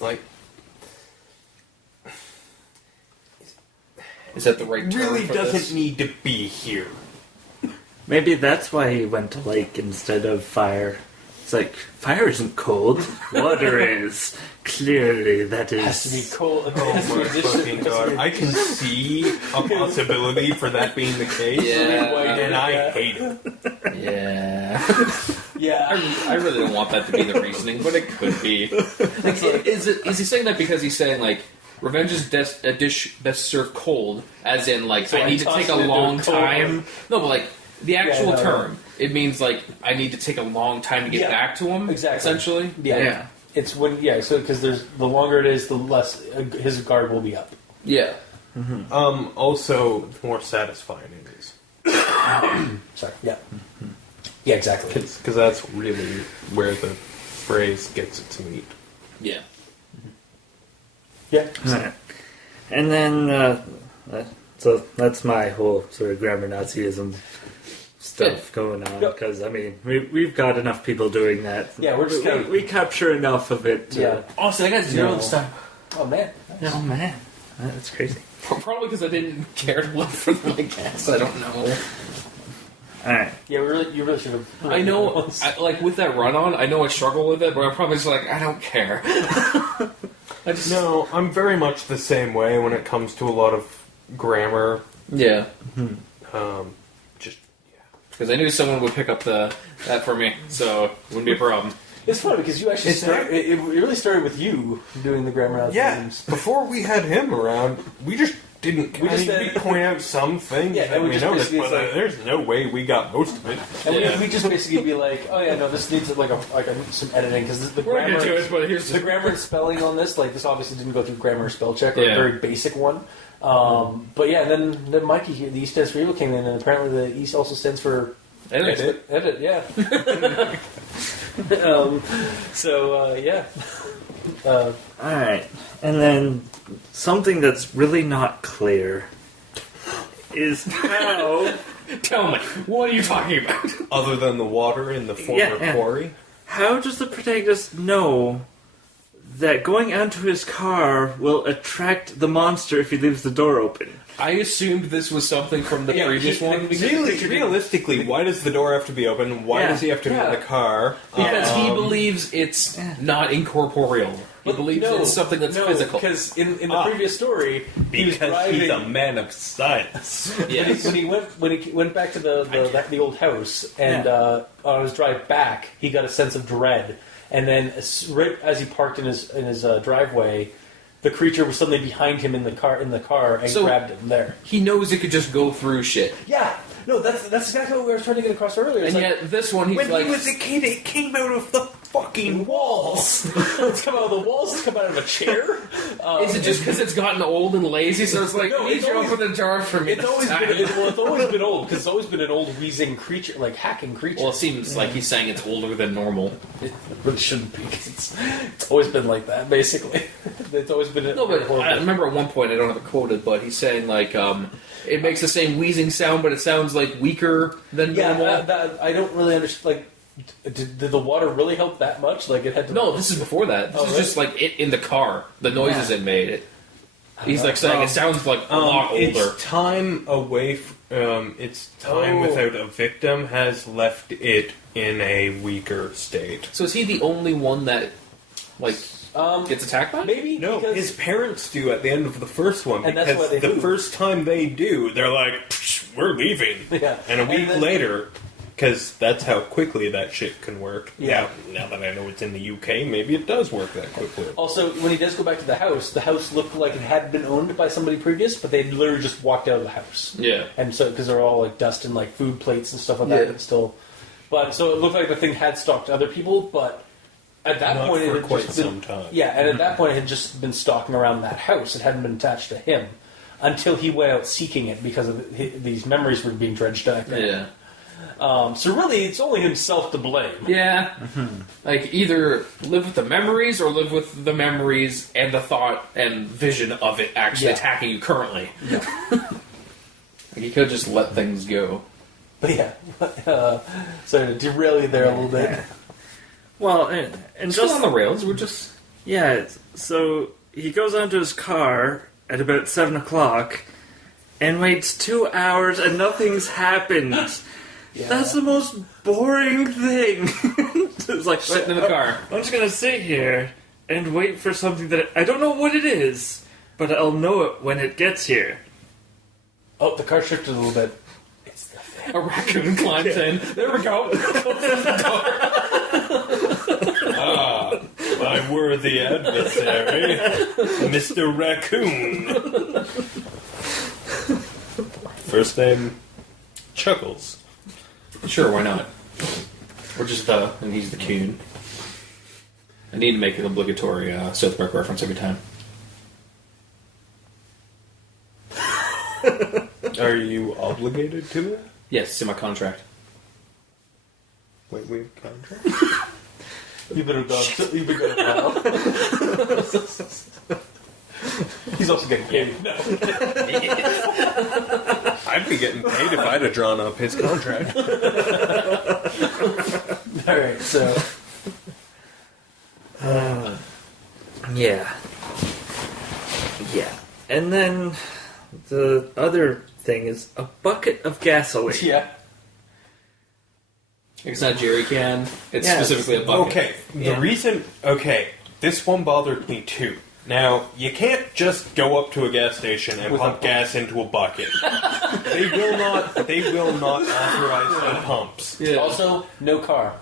like, Is that the right term really for doesn't this? need to be here. Maybe that's why he went to lake instead of fire. It's like, fire isn't cold, water is. Clearly, that is... Has to be cold. Oh my fucking god. I can see a possibility for that being the case, Yeah. and I hate it. Yeah. Yeah. I really don't want that to be the reasoning, but it could be. Like, is he saying that because he's saying, like, revenge is a dish best served cold, as in, like, So I I need to toss take it a into long a cold time? No, but, like, the actual no, no. term, it means, like, I need to take a long time to get Yeah, back to him, exactly. essentially. Yeah. It's when so because the longer it is, the less his guard will be up. Yeah. Also, the more satisfying it is. Sorry. Yeah. Yeah. Exactly. Because that's really where the phrase gets its meat. Yeah. Yeah. Alright. And then, so that's my whole sort of grammar Nazism stuff going on. Yep. Because, I mean, we've got enough people doing that. Yeah, we're just kind of- we capture enough of it. Yeah. Honestly, I got zero No. this time. Oh man. Oh, man. That's crazy. Probably because I didn't care to look for them, I guess. I don't know. Alright. Yeah, you really should have. I know, like, with that run-on, I know I struggle with it, but I'm probably just like, I don't care. I just... No, I'm very much the same way when it comes to a lot of grammar. Yeah. Just, yeah. Because I knew someone would pick up that for me, so it wouldn't be a problem. It's funny because you actually it really started with you doing the grammar things. Before we had him around, we just didn't. We point out some things that we noticed, but there's no way we got most of it. And we just basically be like, oh yeah, no, this needs some editing because the grammar. The grammar and spelling on this, like this obviously didn't go through grammar or spell check or a very basic one. But yeah, and then Mikey here, the E stands for evil came in, and apparently the E also stands for edit. Yeah. Yeah. Alright, and then something that's really not clear is how... Tell me, what are you talking about? Other than the water in the former quarry? How does the protagonist know that going onto his car will attract the monster if he leaves the door open? I assumed this was something from the previous one. Realistically, why does the door have to be open? Why does he have to be in the car? Because he believes it's not incorporeal. He believes it's something that's physical. Because in the previous story, he's a man of science. Yes. when he went back to the old house and on his drive back, he got a sense of dread. And then, right as he parked in his driveway, the creature was suddenly behind him in the car and grabbed him there. He knows it could just go through shit. Yeah, no, that's exactly what we were trying to get across earlier. It's yet this one, he's when he was a kid, it came out of the fucking walls. It's come out of the walls. It's come out of a chair. Is it just because it's gotten old and lazy? So it's like, please open the jar for me. It's always been old because it's always been an old wheezing creature, like hacking creature. Well, it seems like he's saying it's older than normal. It really shouldn't be. It's always been like that, basically. It's always been. I remember at one point, I don't have it quoted, but he's saying like it makes the same wheezing sound, but it sounds like weaker than normal. I don't really understand. Like, did the water really help that much? Like, it had to. No, this is before that. This is just like it in the car. The noises it made. He's like saying it sounds like a lot older. Its time away. Its time without a victim has left it in a weaker state. So is he the only one that gets attacked by? Maybe no. His parents do at the end of the first one, and because that's why the first time they do, they're like, "We're leaving," and a week later. Because that's how quickly that shit can work. Yeah. Now that I know it's in the UK, maybe it does work that quickly. Also, when he does go back to the house looked like it had been owned by somebody previous, but they literally just walked out of the house. Yeah. And so, because they're all like dust and like food plates and stuff like that, but still. But so it looked like the thing had stalked other people, but at that point it had quite just some been, time. Yeah, and at that point it had just been stalking around that house. It hadn't been attached to him until he went out seeking it because of these memories were being dredged up. Yeah. So really, it's only himself to blame. Yeah. Like, either live with the memories or live with the memories and the thought and vision of it actually attacking you currently. Yeah. Like, you could just let things go. But yeah. So to derail you there a little bit. Well, and Still just on the rails, we're just... Yeah, so he goes onto his car at about 7 o'clock and waits 2 hours and nothing's happened. Yeah. That's the most boring thing. It's like sitting in the car. I'm just gonna sit here and wait for something that I don't know what it is, but I'll know it when it gets here. Oh, the car shifted a little bit. It's the thing. A raccoon climbs in. There we go. My worthy adversary, Mr. Raccoon. First name, Chuckles. Sure, why not? Or just and he's the coon. I need to make an obligatory South Park reference every time. Are you obligated to it? Yes, it's in my contract. Wait, we have contract? You've been going a while. He's also getting paid. No. I'd be getting paid if I'd have drawn up his contract. Alright, so... Yeah. And then the other thing is a bucket of gasoline. Yeah. It's not a jerry can. It's specifically a bucket. Okay, the reason... Okay, this one bothered me too. Now, you can't just go up to a gas station and pump gas into a bucket. They will not authorize the pumps. Yeah. Also, no car.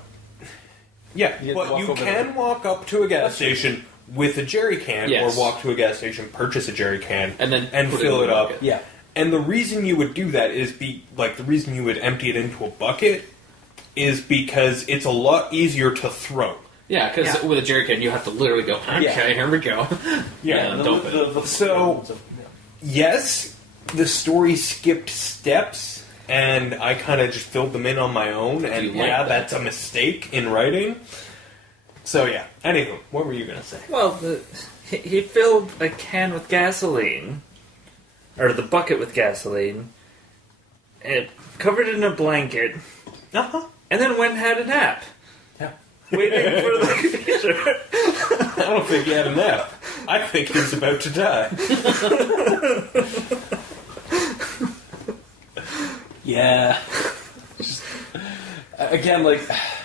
Yeah, You but walk you over can walk up to a gas station with a jerry can, Yes. or walk to a gas station, purchase a jerry can, And then put it fill in it the up. bucket. Yeah. And the reason you would do that is the reason you would empty it into a bucket is because it's a lot easier to throw. Yeah, because with a jerry can, you have to literally go, okay, Yeah. here we go. Yeah, dump it. So- Yes, the story skipped steps, and I kind of just filled them in on my own, and You like that. that's a mistake in writing. So yeah. Anywho, what were you gonna say? Well, he filled a can with gasoline, or the bucket with gasoline, and covered it in a blanket, Uh-huh. and then went and had a nap. Yeah. Waiting for the creature. I don't think he had a nap. I think he was about to die. Yeah. Just, again, like,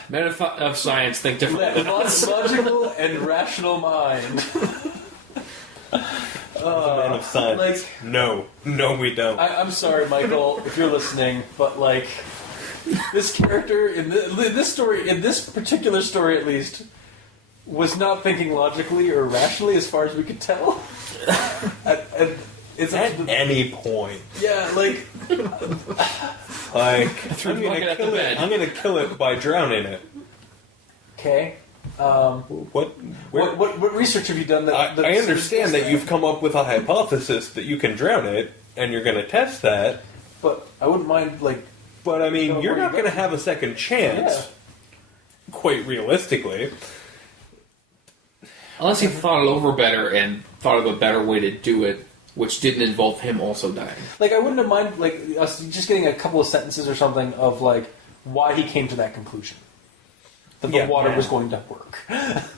Men of science think differently. logical and rational mind. As a man of science. like- No, we don't. I'm sorry, Michael, if you're listening, but like, this character in this story, in this particular story at least, was not thinking logically or rationally, as far as we could tell. and it's At any point, yeah, like, Threw the bucket at the bed. I'm gonna kill it by drowning it. okay. What? Where, What research have you done? That I understand that you've come up with a hypothesis that you can drown it, and you're gonna test that. but I wouldn't mind like, But I mean, So you're where not you gonna go? have a second chance. yeah. Quite realistically. Unless he thought it over better and thought of a better way to do it, which didn't involve him also dying. Like, I wouldn't have mind, like, us just getting a couple of sentences or something of, like, why he came to that conclusion. That the Yeah. water Yeah. was going to work.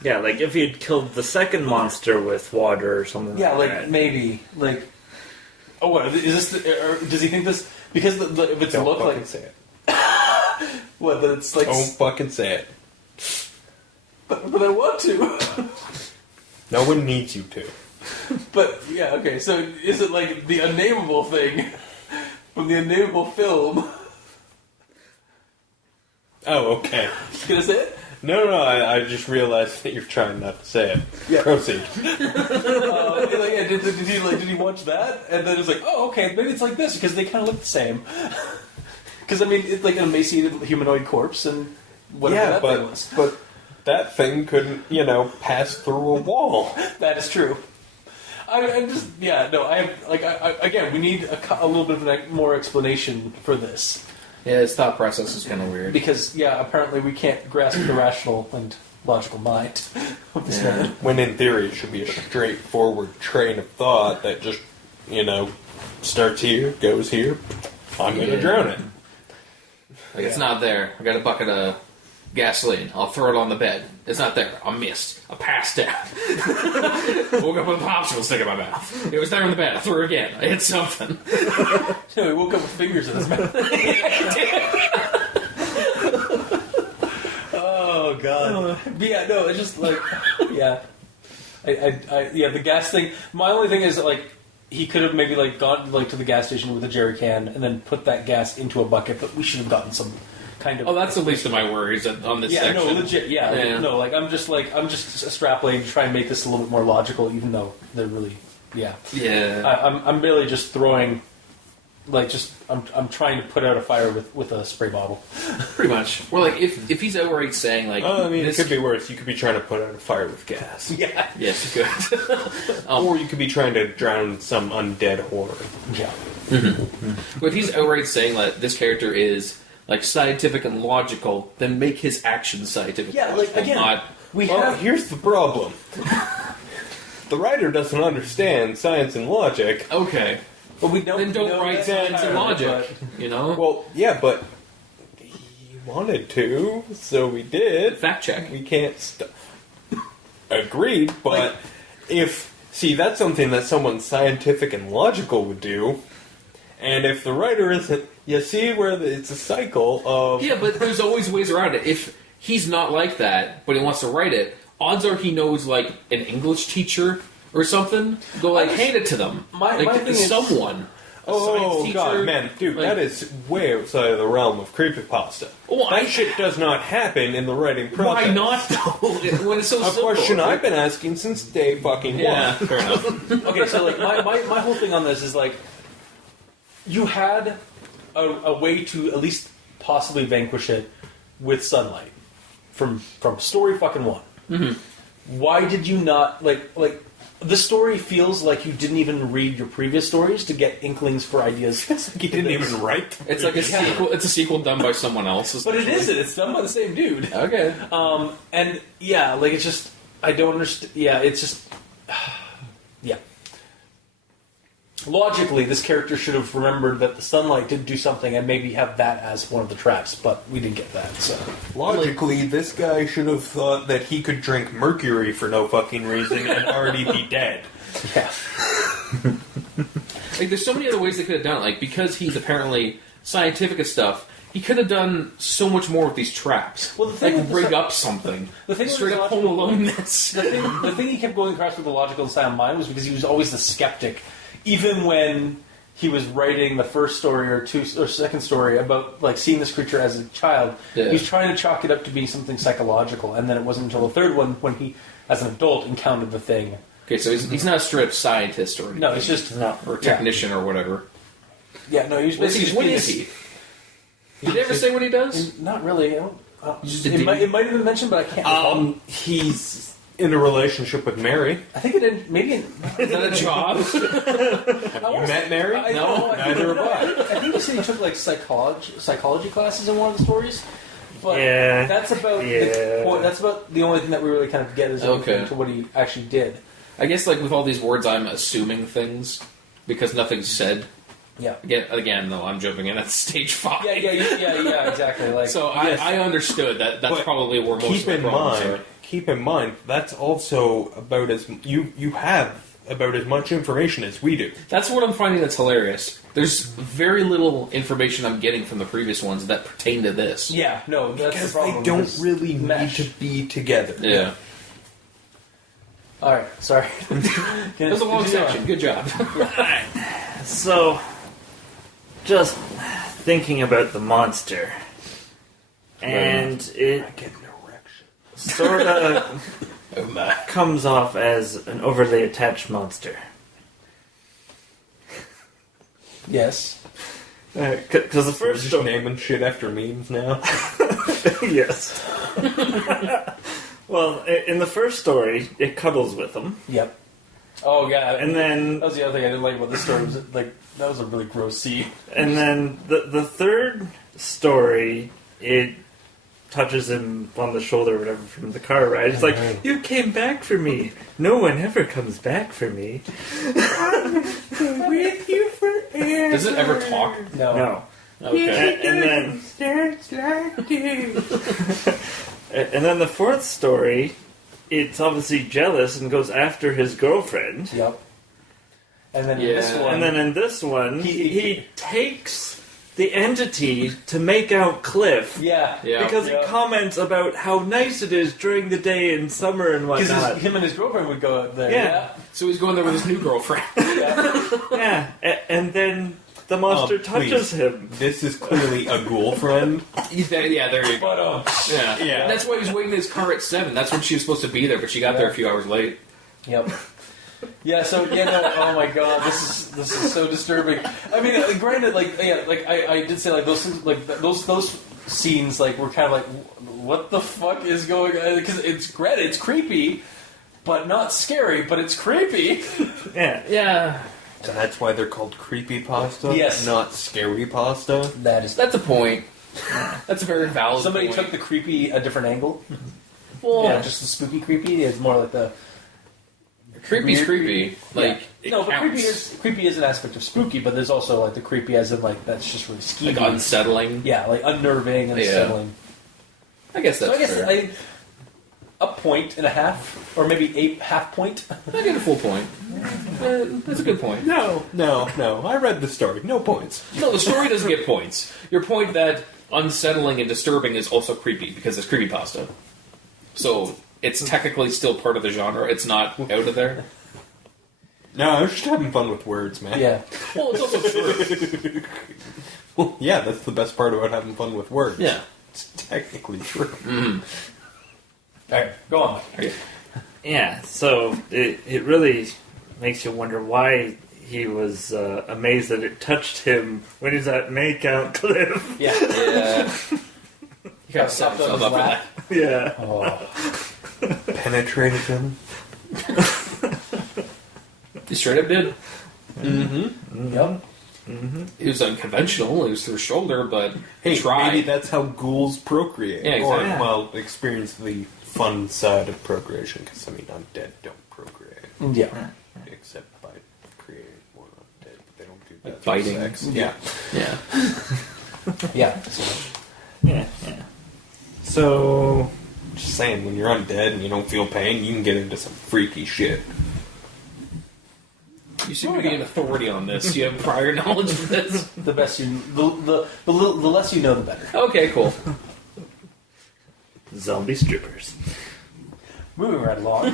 Yeah, like if you'd killed the second monster with water or something Yeah, like like, that. maybe. Like, oh, what, is this, or does he think this, because if it's Don't looked fucking like, say it. what, that it's like, Don't fucking say it. but I want to. No one needs you to. But, yeah, okay, so is it like the unnameable thing from the unnameable film? Oh, okay. Gonna say it? No, I just realized that you're trying not to say it. Yeah. Proceed. Like, yeah, did he watch that? And then it's like, oh, okay, maybe it's like this because they kind of look the same. Because I mean, it's like an emaciated humanoid corpse, and whatever Yeah, that thing was. but that thing couldn't, pass through a wall. That is true. I'm just, yeah, no, I have, like, again, we need a little bit of more explanation for this. Yeah, his thought process is kind of weird. Because, yeah, apparently we can't grasp the rational and logical mind of this Yeah. man. When in theory it should be a straightforward train of thought that just, starts here, goes here. I'm going to Yeah. drown it. Like, it's not there. I got a bucket of gasoline. I'll throw it on the bed. It's not there. I missed. I passed out. Woke up with a popsicle stick in my mouth. It was there in the bed. I threw it again. I hit something. No, he woke up with fingers in his mouth. Oh, God. But yeah, no, it's just like, yeah. Yeah, the gas thing. My only thing is, like, he could have maybe, like, gone, like, to the gas station with a jerry can and then put that gas into a bucket, but we should have gotten some kind of... Oh, that's the least of my worries on this Yeah, section. no, legit, yeah. Yeah. No, I'm just extrapolating to try and make this a little bit more logical, even though they're really, yeah. Yeah. I'm really just throwing, I'm trying to put out a fire with a spray bottle. Pretty much. Or, like, if he's outright saying, like... I mean, this, it could be worse. You could be trying to put out a fire with gas. Yeah. Yes, you could. Or you could be trying to drown some undead horror. Yeah. But if he's outright saying that this character is, like, scientific and logical, then make his actions scientific Yeah, and like, logical, again, not... Well, here's the problem. The writer doesn't understand science and logic. Okay. But we don't. Then don't know write that science and entirely, logic, you know? Well, yeah, but he wanted to, so we did. Fact check. We can't Agreed, but see, that's something that someone scientific and logical would do. And if the writer isn't, you see where it's a cycle of... Yeah, but there's always ways around it. If he's not like that, but he wants to write it, odds are he knows, like, an English teacher or something. Go, like, hand it to them. My like, thing is- someone. Oh teacher. god, man, dude, Like- that is way outside of the realm of creepypasta. Oh, That shit does not happen in the writing process. Why not though? When it's so A simple. question I've been asking since day fucking Yeah, one. fair enough. Okay, so like my whole thing on this is like, you had a way to at least possibly vanquish it with sunlight from story fucking one. Mm-hmm. Why did you not like the story feels like you didn't even read your previous stories to get inklings for ideas. He didn't even write. It's like a sequel. It's a sequel done by someone else. But it isn't. It's done by the same dude. Okay. And yeah, like it's just I don't understand. Yeah, it's just yeah. Logically, this character should have remembered that the sunlight did do something, and maybe have that as one of the traps. But we didn't get that. So Logically, this guy should have thought that he could drink mercury for no fucking reason and already be dead. yeah, Like, there's so many other ways they could have done it. Like, because he's apparently scientific and stuff, he could have done so much more with these traps. Well, the thing like, with rig the- up something. the thing with Straight the up Home logical- Alone-ness. the thing he kept going across with the logical and sound mind was because he was always the skeptic, even when he was writing the first story or second story about like seeing this creature as a child. Yeah. He was trying to chalk it up to being something psychological, and then it wasn't until the third one when he, as an adult, encountered the thing. Okay, so he's not a straight-up scientist or anything. No, it's just Or technician or whatever. Yeah, no, he was What's basically he, what being is he? Did they ever say what he does? Not really. Just a It might, dude? it might have been mentioned, but I can't. recall. He's in a relationship with Mary. I think it did, maybe. Is that a job? You met Mary? No, neither have I. I think he said he took like psychology classes in one of the stories. But Yeah. that's about Yeah. that's about the only thing that we really kind of get is Okay. to what he actually did. I guess, like, with all these words, I'm assuming things because nothing's said. Yeah. Again, though, I'm jumping in at stage 5. Yeah, exactly. Like So yes. I understood that. That's But probably where most Keep of the in problems mind, are. keep in mind, that's also about as you have about as much information as we do. That's what I'm finding that's hilarious. There's very little information I'm getting from the previous ones that pertain to this. Yeah, no, that's Because the problem. they don't is really mesh. need to be together. Yeah. All right, sorry. That was a long section. Good job. So, just thinking about the monster, and it I get an erection. sort of Oh my. comes off as an overly attached monster. Yes. Because the We're first just story, naming shit after memes now. yes. Well, in the first story, it cuddles with him, Yep. Oh yeah, and then that was the other thing I didn't like about this story. Was like that was a really gross scene. the third story, it touches him on the shoulder or whatever from the car ride. It's like, you came back for me. No one ever comes back for me. With you forever. Does it ever talk? No. Okay. And then and then the fourth story, it's obviously jealous and goes after his girlfriend. Yep. And then Yeah. this one, And then in this one, He- he takes the entity to make out Cliff. yeah, Yeah. Because he comments about how nice it is during the day in summer and because whatnot. him and his girlfriend would go out there. Yeah. So he's going there with his new girlfriend. Yeah, and then the monster touches him. This is clearly a ghoul friend. Yeah, there you But go. Yeah. Yeah. That's why he was waiting in his car at 7. That's when she was supposed to be there, but she got there a few hours late. Yep. Yeah. So yeah. No. Oh my god. This is so disturbing. I mean, granted, like yeah, like I did say like those things, like those scenes like were kind of like what the fuck is going on? Because it's granted it's creepy, but not scary. But it's creepy. Yeah. Yeah. So that's why they're called creepypasta? Yes. Not scary pasta? That is. That's a point. That's a very valid Somebody point. took the creepy a different angle. Well, Yeah, just the spooky creepy is more like the creepy's weird creepy. Like, yeah. it No, but counts. creepy is an aspect of spooky, but there's also like the creepy as in like that's just really skeevy. Like unsettling. Yeah, like unnerving and Yeah. unsettling. I guess that's So I guess fair. a point and a half, or maybe a half point. I get a full point. That's a good point. No. I read the story. No points. No, the story doesn't get points. Your point that unsettling and disturbing is also creepy because it's creepypasta. So it's technically still part of the genre. It's not out of there. No, I was just having fun with words, man. Yeah. Well, it's also true. Well, yeah, that's the best part about having fun with words. Yeah. It's technically true. Mm-hmm. All right, go on. Yeah, so it really makes you wonder why he was amazed that it touched him when he's at Makeout Cliff. Yeah. Yeah. You gotta set yourself up for that. Yeah. Oh. Penetrated him. He straight up did. Mm-hmm. Yep. It was unconventional. It was through shoulder, but Hey, try. maybe that's how ghouls procreate. Yeah, Or, exactly. well, experience the fun side of procreation, because, I mean, undead don't procreate. Yeah. Except by creating more undead, but they don't do that Like through biting. sex. Yeah. Yeah. Yeah. So, Yeah. So, Just saying, when you're undead and you don't feel pain, you can get into some freaky shit. You seem to be an authority on this. You have prior knowledge of this. the best you, the less you know, the better. Okay, cool. zombie strippers. Moving right along.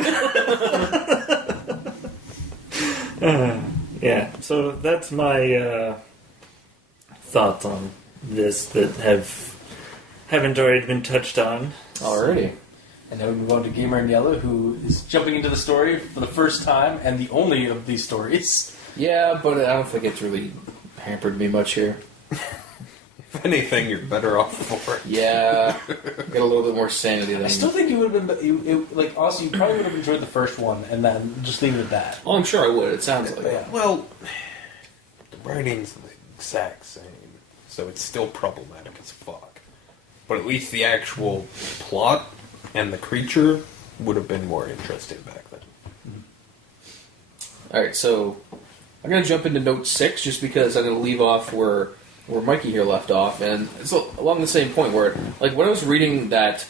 Yeah, so that's my thoughts on this that haven't already been touched on. Alrighty. And now we move on to Gamer in Yellow, who is jumping into the story for the first time and the only of these stories. Yeah, but I don't think it's really hampered me much here. If anything, you're better off for it. Yeah, get a little bit more sanity than. I still think you would have been, honestly, you probably would have enjoyed the first one and then just leave it at that. Oh, I'm sure I would. It sounds like. Yeah. Well, the writing's the exact same, so it's still problematic as fuck. But at least the actual plot and the creature would have been more interesting back then. Alright, so I'm going to jump into note 6 just because I'm going to leave off where Mikey here left off, and it's along the same point where, like, when I was reading that,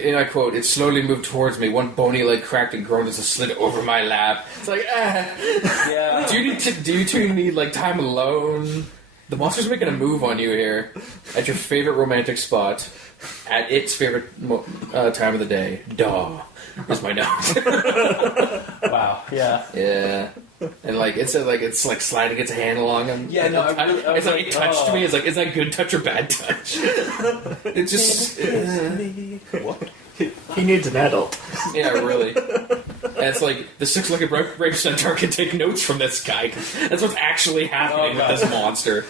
and I quote, "It slowly moved towards me, one bony leg cracked and groaned as it slid over my lap." It's like, Yeah. do you two need, like, time alone? The monster's making a move on you here at your favorite romantic spot at its favorite time of the day. Daw is my note. Wow. Yeah. Yeah. And it's like sliding its hand along him. Yeah, no, I it's was like like, it touched oh. me. It's like, is that good touch or bad touch? It just What? He needs an adult. yeah, really. And it's like the six-legged rape centaur can take notes from this guy. 'Cause that's what's actually happening with this monster.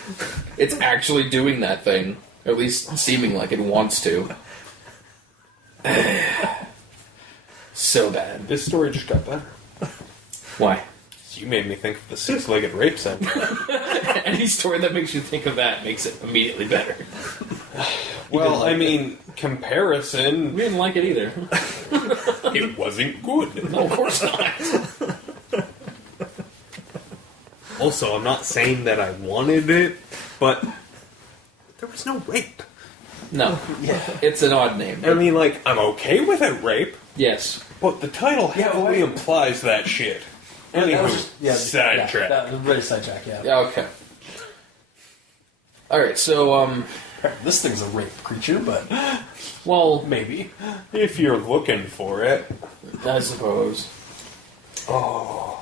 It's actually doing that thing, or at least seeming like it wants to. So bad. This story just got better. Why? You made me think of the six-legged rape center. Any story that makes you think of that makes it immediately better. Well, I mean, comparison, We didn't like it either. it wasn't good. No, of course not. Also, I'm not saying that I wanted it, but there was no rape. No. Yeah. It's an odd name. I mean, like, I'm okay with it, rape, Yes. but the title Yeah, heavily wait. implies that shit. Anywho, sidetrack. That was really sidetrack, yeah. Yeah, okay. Alright, so, This thing's a rape creature, but well, maybe. If you're looking for it. I suppose. Wow.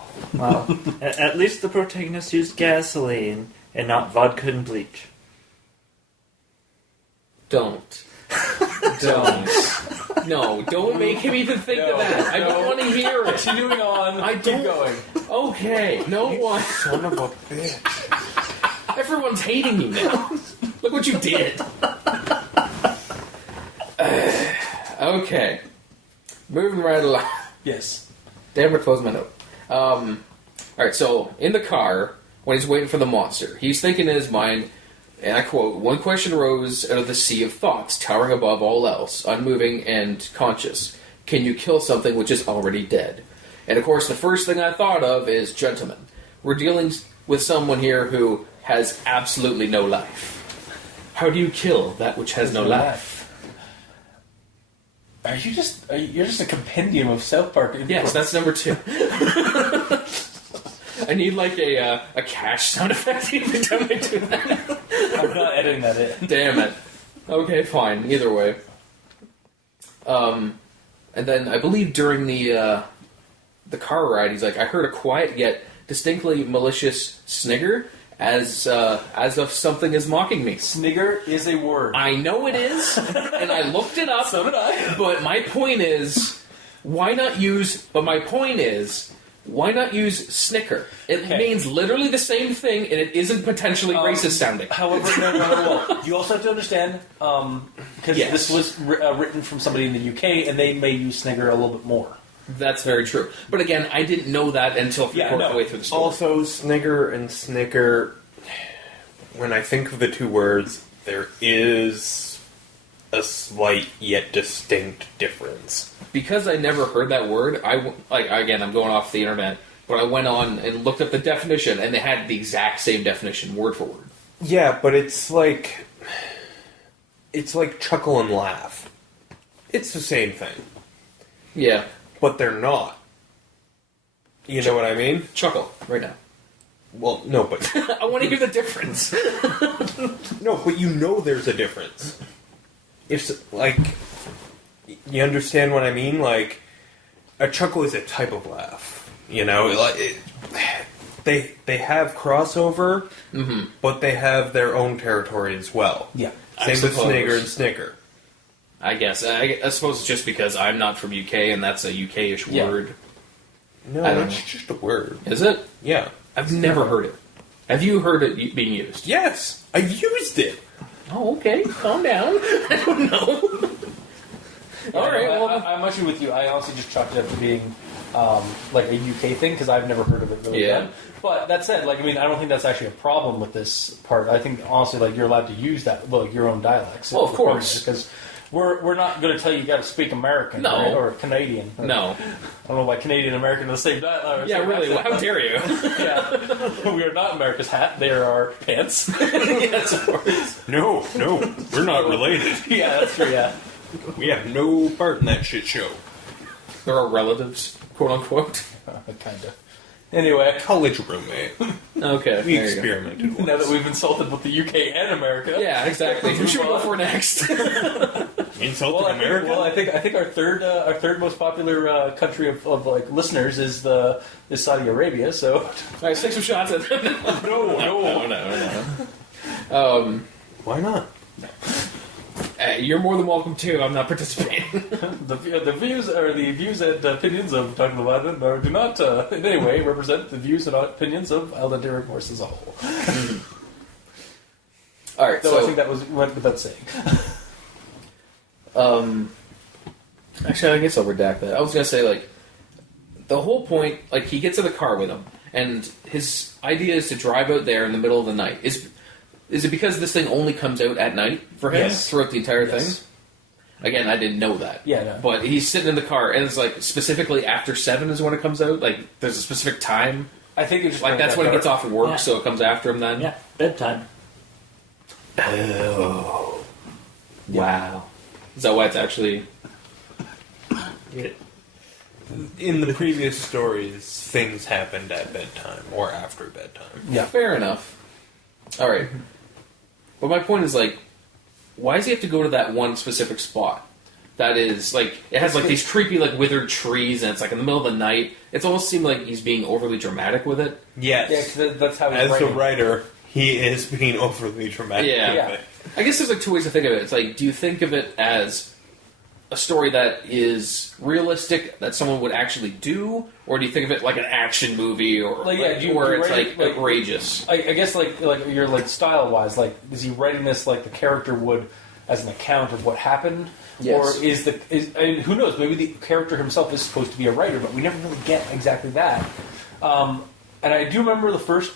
At least the protagonist used gasoline and not vodka and bleach. Don't. No, don't make him even think of that. I don't want to hear it. Continuing on, I keep don't- going. Okay, no one. Son of a bitch. Everyone's hating you now. Look what you did. Okay. Moving right along. Yes. Damn, I closed my note. Alright, so, in the car, when he's waiting for the monster, he's thinking in his mind, and I quote, "One question arose out of the sea of thoughts, towering above all else, unmoving and conscious. Can you kill something which is already dead?" And of course, the first thing I thought of is, gentlemen, we're dealing with someone here who has absolutely no life. How do you kill that which has no life? You're just a compendium of South Park inputs. Yes, that's number 2. I need like a cash sound effect every time I do that. I'm not editing that in. Damn it. Okay, fine. Either way. And then I believe during the car ride, he's like, "I heard a quiet yet distinctly malicious snigger as if something is mocking me. Snigger is a word. I know it is, and I looked it up. So did I. But my point is, why not use snicker? It means literally the same thing, and it isn't potentially racist sounding. However, no. You also have to understand, because this was written from somebody in the UK, and they may use snigger a little bit more. That's very true. But again, I didn't know that until the way through the story. Also, snigger and snicker, when I think of the two words, there is a slight yet distinct difference. Because I never heard that word, again, I'm going off the internet, but I went on and looked up the definition, and they had the exact same definition, word for word. Yeah, but it's like chuckle and laugh. It's the same thing. Yeah. But they're not. You know what I mean? Chuckle, right now. Well, no, but... I want to hear the difference. No, but you know there's a difference. If, like... You understand what I mean? Like, a chuckle is a type of laugh. You know? They have crossover, but they have their own territory as well. Yeah. Same with snigger and snicker. I guess. I suppose it's just because I'm not from UK, and that's a UK-ish word. No, I don't it's know. just a word. Is it? Yeah. I've never heard it. Have you heard it being used? Yes! I've used it! Oh, okay. Calm down. I don't know. All right. Well, I'm actually with you. I honestly just chalked it up to being like a UK thing because I've never heard of it really done. But that said, like, I mean, I don't think that's actually a problem with this part. I think honestly, like, you're allowed to use that, like, your own dialects. Well, of course, because we're not going to tell you got to speak American, right? Or Canadian. No, I don't know why Canadian and American are the same dialect. Yeah, really. Well, how dare you? Yeah, we are not America's hat. They are our pants. Yes, of course. No, we're not related. Yeah, that's true. Yeah, we have no part in that shit show. There are relatives, quote unquote. Kind of. Anyway, College roommate. Okay, We experimented once. now that we've insulted both the UK and America, Yeah, exactly. Who should we go for next? Insulting I America? think our third most popular country of like listeners is Saudi Arabia. So, All right, let's take some shots at them. No. Why not? You're more than welcome to. I'm not participating. the views and opinions of Talking about It do not in any way represent the views and opinions of Alden Derrick Morse as a whole. All right, So I think that was went without saying. Actually, I guess I'll redact that. I was gonna say, like, the whole point, like, he gets in the car with him, and his idea is to drive out there in the middle of the night. Is it because this thing only comes out at night for him throughout the entire thing? Again, I didn't know that. Yeah, no. But he's sitting in the car, and it's like specifically after 7 is when it comes out. Like, there's a specific time. I think it's just Like, that's when he gets off of work, Yeah. so it comes after him then. Yeah, bedtime. Oh. Wow. Is that why it's actually... In the previous stories, things happened at bedtime or after bedtime. Yeah. Fair enough. All right. But my point is, like, why does he have to go to that one specific spot? That is, like, it has, like, these creepy, like, withered trees, and it's, like, in the middle of the night. It's almost seemed like he's being overly dramatic with it. Yes. Yeah, 'cause that's how he's As writing. a writer, he is being overly dramatic Yeah. with Yeah. it. I guess there's, like, two ways to think of it. It's, like, do you think of it as a story that is realistic, that someone would actually do, or do you think of it like an action movie, or Like, yeah, like, do you where it's, write it, like, like- outrageous? I guess like you're like style wise, like is he writing this like the character would as an account of what happened, Yes. or I mean, who knows? Maybe the character himself is supposed to be a writer, but we never really get exactly that. And I do remember the first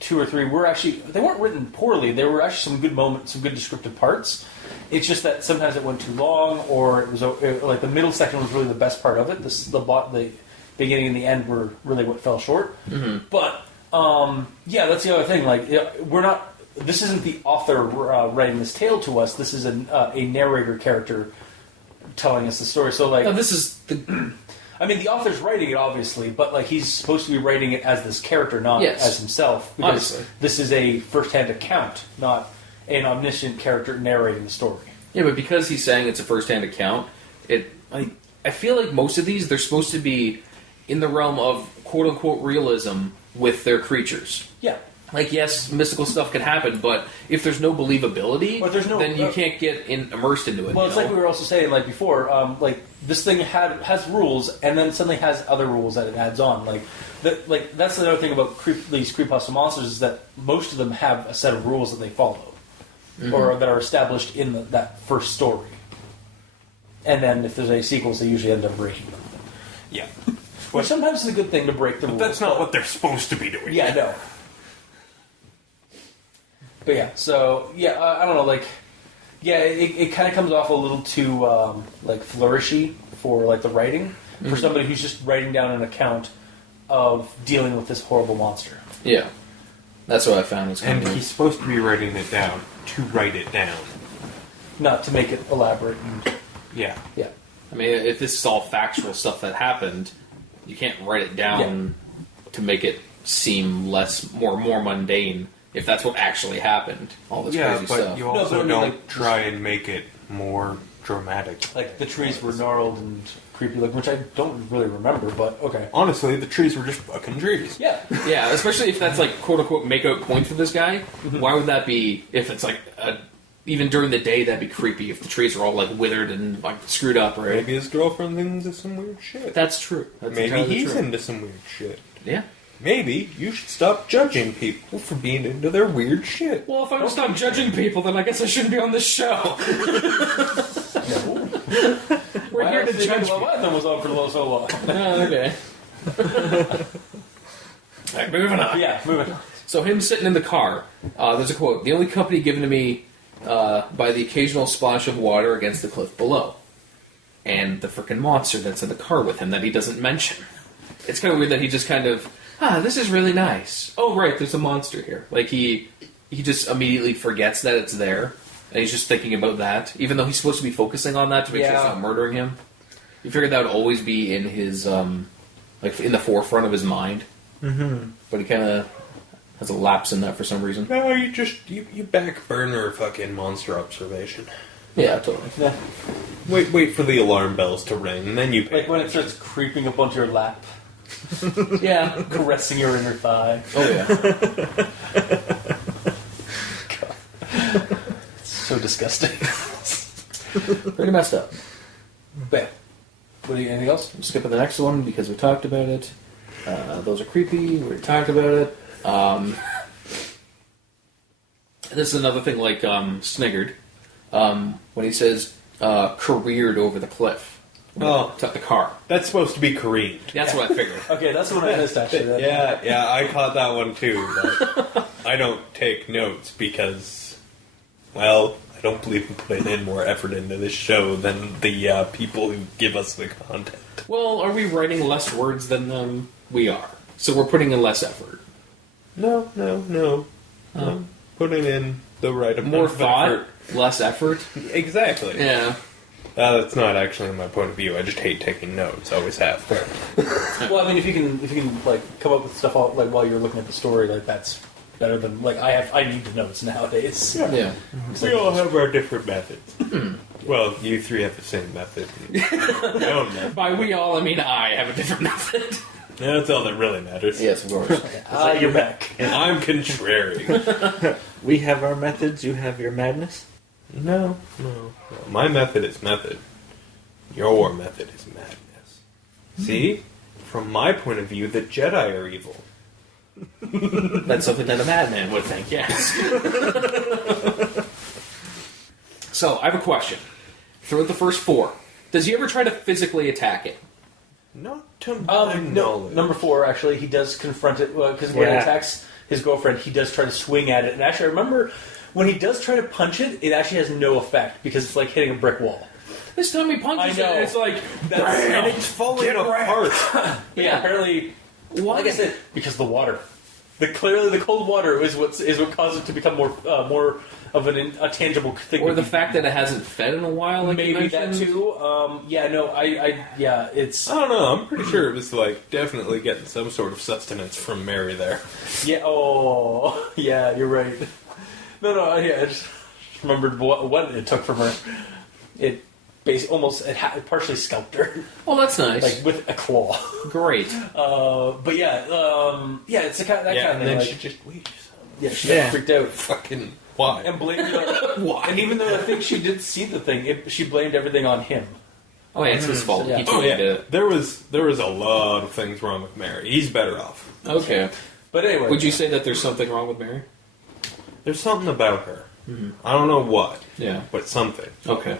2 or 3 they weren't written poorly. There were actually some good moments, some good descriptive parts. It's just that sometimes it went too long, or it was like the middle section was really the best part of it. The beginning and the end were really what fell short. Mm-hmm. But yeah, that's the other thing. Like, we're not. This isn't the author writing this tale to us. This is a narrator character telling us the story. So, like, No, this is the... I mean, the author's writing it, obviously, but like he's supposed to be writing it as this character, not Yes. as himself. Because Obviously. this is a first-hand account, not an omniscient character narrating the story. Yeah, but because he's saying it's a first-hand account, I feel like most of these, they're supposed to be in the realm of quote-unquote realism, with their creatures. Yeah. Like, yes, mystical stuff can happen, but if there's no believability, But there's no- then you can't get immersed into it. Well, you it's know? like we were also saying, like before, like this thing has rules, and then suddenly has other rules that it adds on. Like that's the other thing about these creepypasta monsters is that most of them have a set of rules that they follow, or that are established in that first story. And then if there's any sequels, they usually end up breaking them. Yeah. Which sometimes is a good thing to break the rules. That's not what they're supposed to be doing. Yeah, no. But yeah, so yeah, I don't know. Like, yeah, it kind of comes off a little too like flourishy for like the writing for somebody who's just writing down an account of dealing with this horrible monster. Yeah. That's what I found was kind And of he's supposed to be writing it down to write it down. Not to make it elaborate and Yeah. yeah. I mean, if this is all factual stuff that happened, you can't write it down to make it seem more mundane. If that's what actually happened, all this Yeah, crazy but stuff. you also but I mean, don't like, try and make it more dramatic. Like the trees were gnarled and creepy looking, which I don't really remember, but okay. Honestly, the trees were just fucking trees. Yeah. Yeah, especially if that's like quote unquote make out point for this guy. Why would that be? If it's like even during the day, that'd be creepy. If the trees are all like withered and like screwed up, right? Maybe his girlfriend's into some weird shit. That's true. That's Maybe entirely he's true. into some weird shit. Yeah. Maybe you should stop judging people for being into their weird shit. Well, if I'm stop judging people, then I guess I shouldn't be on this show. We're here to judge. Well, one of them was on for so long. Oh, okay. Alright, moving on. Yeah, moving on. So him sitting in the car, there's a quote, "The only company given to me by the occasional splash of water against the cliff below." And the frickin' monster that's in the car with him that he doesn't mention. It's kind of weird that he just kind of, this is really nice. Oh, right, there's a monster here. Like, he just immediately forgets that it's there, and he's just thinking about that, even though he's supposed to be focusing on that to make sure it's not murdering him. You figured that would always be in his, like, in the forefront of his mind. Mm-hmm. But he kind of has a lapse in that for some reason. No, you back burner fucking monster observation. Yeah, totally. Yeah. Wait for the alarm bells to ring, and then you pay Like when it starts creeping up onto your lap, Yeah. caressing your inner thigh. Oh, yeah. It's so disgusting. Pretty messed up. But anything else? We'll skip to the next one because we talked about it. Those are creepy. We talked about it. This is another thing like Sniggered. When he says careered over the cliff. Oh. To the car. That's supposed to be careened. That's what I figured. Okay, that's the one I missed actually. Yeah, I caught that one too, but I don't take notes because, well, I don't believe in putting in more effort into this show than the people who give us the content. Well, are we writing less words than them? We are. So we're putting in less effort. No. I'm putting in the right amount More of thought, effort. less effort. Exactly. Yeah. That's not actually my point of view. I just hate taking notes. Always have. Well, I mean, if you can like come up with stuff all, like while you're looking at the story, like that's better than like I need the notes nowadays. Yeah. We all have our different methods. Well, you three have the same method. I don't know. By we all, I mean I have a different method. That's all that really matters. Yes, of course. You're back. I'm contrary. We have our methods, you have your madness. No. My method is method. Your method is madness. See? From my point of view, the Jedi are evil. That's something that a madman would think, yes. So, I have a question. Throughout the first 4, does he ever try to physically attack it? Not to my No, knowledge. number 4 actually, he does confront it because when he Yeah. attacks his girlfriend, he does try to swing at it. And actually, I remember when he does try to punch it, it actually has no effect because it's like hitting a brick wall. This time he punches I know. it, and it's like, And it's falling apart. Yeah, apparently, why? like I said, because of the water. Clearly, the cold water is what caused it to become more of a tangible thing. Or to the be- fact that it hasn't fed in a while, like you maybe that mentioned. too. It's I don't know. I'm pretty sure it was like definitely getting some sort of sustenance from Mary there. yeah. Oh, yeah, you're right. No, yeah. I just remembered what it took from her. almost it partially scalped her, Oh, that's nice. like with a claw. Great. But yeah, it's that kind of and thing. then Like, she just leaves. yeah, she Yeah. got freaked out Fucking why? and blamed it on. Why? And even though I think she did see the thing, she blamed everything on him. Oh, yeah, it's his fault. Yeah. He Oh totally yeah, did it. there was a lot of things wrong with Mary. He's better off. Okay. But anyway, Would you say that there's something wrong with Mary? There's something about her. I don't know what, Yeah. but something. Okay.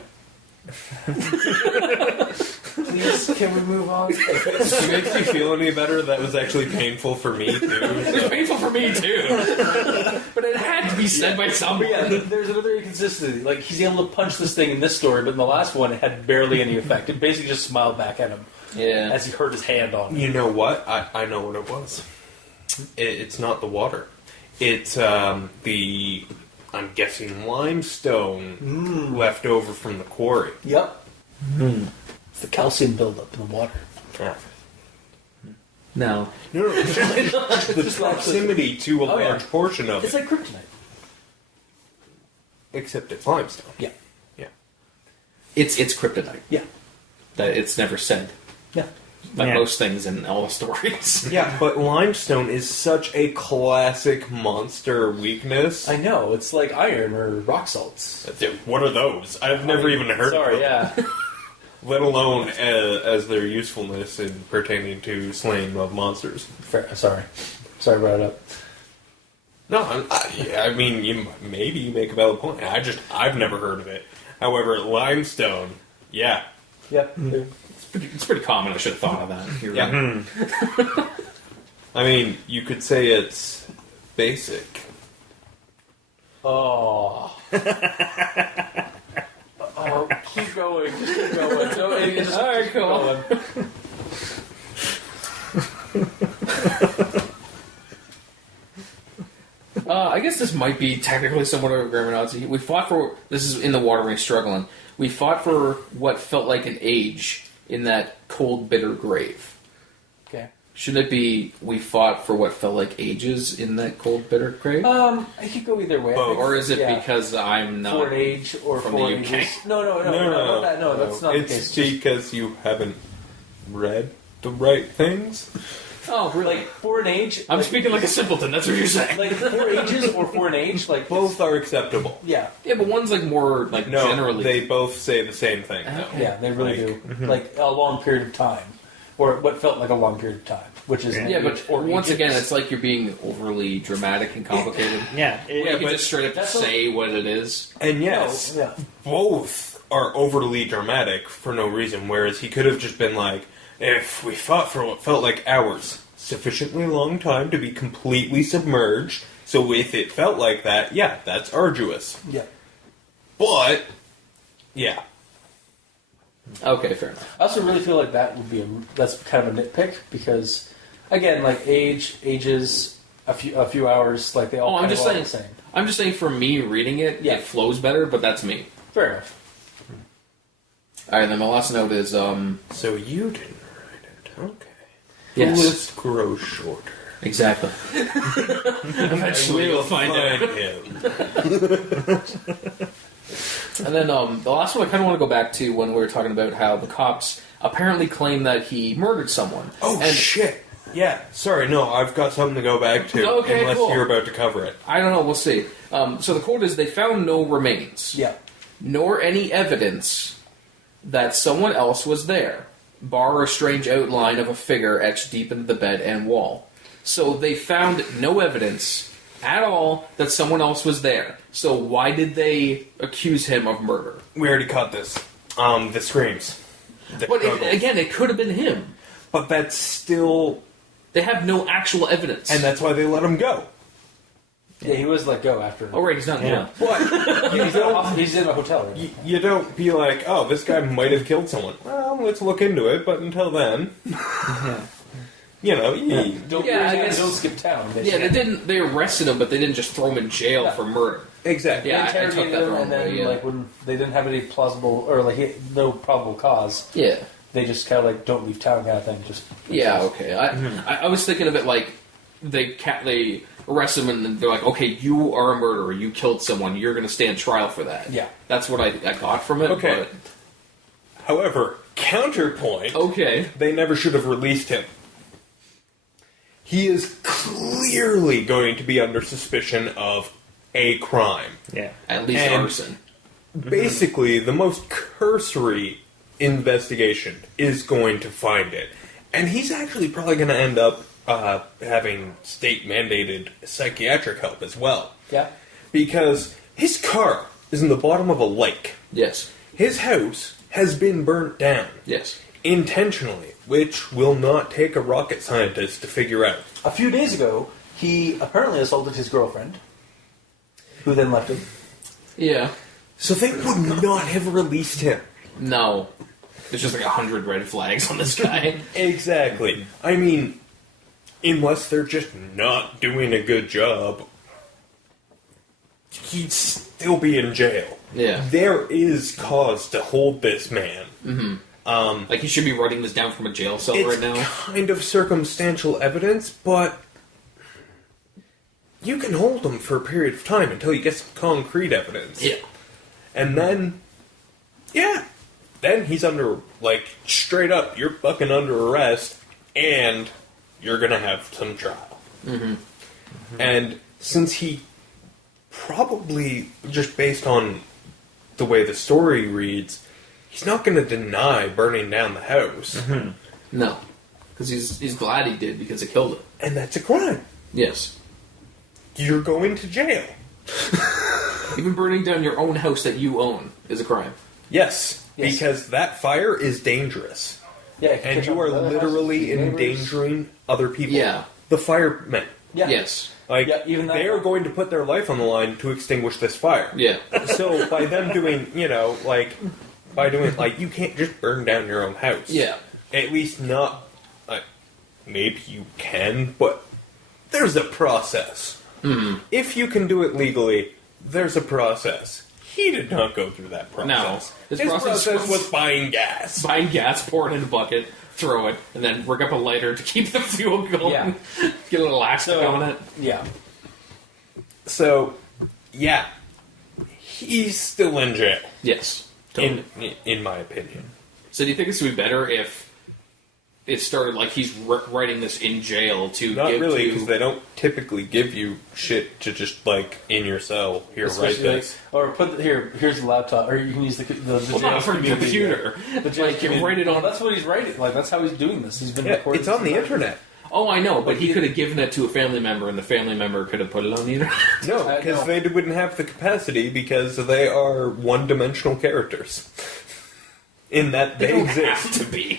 please, can we move on? If it makes you feel any better, that was actually painful for me too. It was painful for me, too. But it had to be said by But someone. yeah, there's another inconsistency. Like, he's able to punch this thing in this story, but in the last one, it had barely any effect. It basically just smiled back at him Yeah. as he hurt his hand on it. You know what? I know what it was. It's not the water. It's I'm guessing limestone left over from the quarry. Yep. It's the calcium buildup in the water. No. No, it's the proximity to a Oh, yeah. large portion of It's it. like kryptonite. Except it's limestone. Yeah. Yeah. It's kryptonite. Yeah. That it's never said. Yeah. Like Yeah. most things in all the stories. Yeah, but limestone is such a classic monster weakness. I know. It's like iron or rock salts. What are those? I've never even heard of Sorry, them. yeah. Let alone as their usefulness in pertaining to slaying of monsters. Fair. Sorry. Sorry I brought it up. No, I mean, maybe you make a valid point. I've never heard of it. However, limestone, yeah. Yep. It's pretty common. I should have thought of that. You're Yeah. right. I mean, you could say it's basic. Oh. Oh, keep going. Just keep going. No, just All right, keep cool. going. I guess this might be technically somewhat of a grammar Nazi. We fought for... This is in the water when he's struggling. We fought for what felt like an age in that cold, bitter grave. Okay. Shouldn't it be we fought for what felt like ages in that cold, bitter grave? I could go either way. I think- or is it yeah. because I'm not... for an age or from for the UK? ages? No, that's not the It's case. because you haven't read the right things. Oh, really? Like for an age, I'm speaking like a simpleton, that's what you're saying. like for ages or for an age, like Both are acceptable. yeah, Yeah, but one's like more like No, generally... they both say the same thing. Though. Okay. yeah, they really Like- do. Like a long period of time, or what felt like a long period of time, which is an Yeah, age but or once ages. again, it's like you're being overly dramatic and complicated. Yeah. You Yeah, can but just straight up that's say what it is. And yes, No, yeah. both are overly dramatic for no reason, whereas he could have just been like, if we fought for what felt like hours, sufficiently long time to be completely submerged, so if it felt like that, yeah, that's arduous. Yeah. But, yeah. Okay, fair enough. I also really feel like that's kind of a nitpick because, again, like ages, a few hours, like they all. Oh, I'm kind of just all saying. the same. I'm just saying for me reading it, Yeah. it flows better, but that's me. Fair enough. Alright, then my last note is, So you didn't write it, okay. The Yes. list grows shorter. exactly. Eventually we'll find out. him. And then the last one I kind of want to go back to when we were talking about how the cops apparently claim that he murdered someone. Oh, and shit. Yeah, sorry, no, I've got something to go back to, Okay, unless cool. you're about to cover it. I don't know, we'll see. So the quote is, they found no remains, Yeah. nor any evidence that someone else was there, bar a strange outline of a figure etched deep into the bed and wall. So they found no evidence at all that someone else was there. So why did they accuse him of murder? We already caught this. The screams. The But struggles. again, it could have been him. But that's still... They have no actual evidence. And that's why they let him go. Yeah, he was let go after. oh, right, he's not in Yeah. jail. But He's in a hotel room. you don't be like, oh, this guy might have killed someone. Well, let's look into it, but until then... You know, Yeah, I guess- don't skip town. Yeah, they didn't. They arrested him, but they didn't just throw him in jail Yeah. for murder. exactly. Yeah, I took interrogated that the him, wrong and then way, yeah. like when they didn't have any plausible or like no probable cause, Yeah. they just kind of like don't leave town kind of thing. Just Yeah, okay. I was thinking of it like they arrest him and then they're like, okay, you are a murderer. You killed someone. You're going to stand trial for that. Yeah. That's what I got from it. Okay. But However, counterpoint, Okay. they never should have released him. He is clearly going to be under suspicion of a crime. Yeah. At least And- arson. Basically, the most cursory investigation is going to find it. And he's actually probably going to end up having state-mandated psychiatric help as well. Yeah. Because his car is in the bottom of a lake. Yes. His house has been burnt down. Yes. Intentionally, which will not take a rocket scientist to figure out. A few days ago, he apparently assaulted his girlfriend, who then left him. Yeah. So they would not have released him. No. There's just like 100 red flags on this guy. Exactly. I mean, unless they're just not doing a good job, he'd still be in jail. Yeah. There is cause to hold this man. Like he should be writing this down from a jail cell It's right now. kind of circumstantial evidence, but you can hold him for a period of time until you get some concrete evidence. Yeah. And then, then he's under, like, straight up, you're fucking under arrest, and you're gonna have some trial. And since he probably, just based on the way the story reads, he's not gonna deny burning down the house. No. Because he's glad he did because it killed him. And that's a crime. Yes. You're going to jail. Even burning down your own house that you own is a crime. Yes, Yes. because that fire is dangerous. Yeah, it can And catch you on are with other literally houses, neighbors. endangering other people. Yeah. The firemen. Yeah. Yes. Like, Yeah, even that- they are going to put their life on the line to extinguish this fire. Yeah. So, by them doing, you can't just burn down your own house. Yeah. At least not, maybe you can, but there's a process. If you can do it legally, there's a process. He did not go through that process. No. His process was buying gas. Buying gas, pour it in a bucket, throw it, and then rig up a lighter to keep the fuel going. Yeah. Get a little elastic on it. Yeah. So, yeah, he's still in jail, Yes. Totally. in my opinion. So do you think this would be better if it started like he's writing this in jail to Not give really, to... because they don't typically give you shit to just, in your cell, here, write Especially this. or here's the laptop, or you can use the Well, jail not for a community, computer. The jail Like, you community. write it Well, on... that's what he's writing. Like, that's how he's doing this. He's been Yeah, recording. it's on the internet. Oh, I know, but he could have given it to a family member, and the family member could have put it on the internet. No, because they wouldn't have the capacity because they are one-dimensional characters. In that they don't exist. have to be.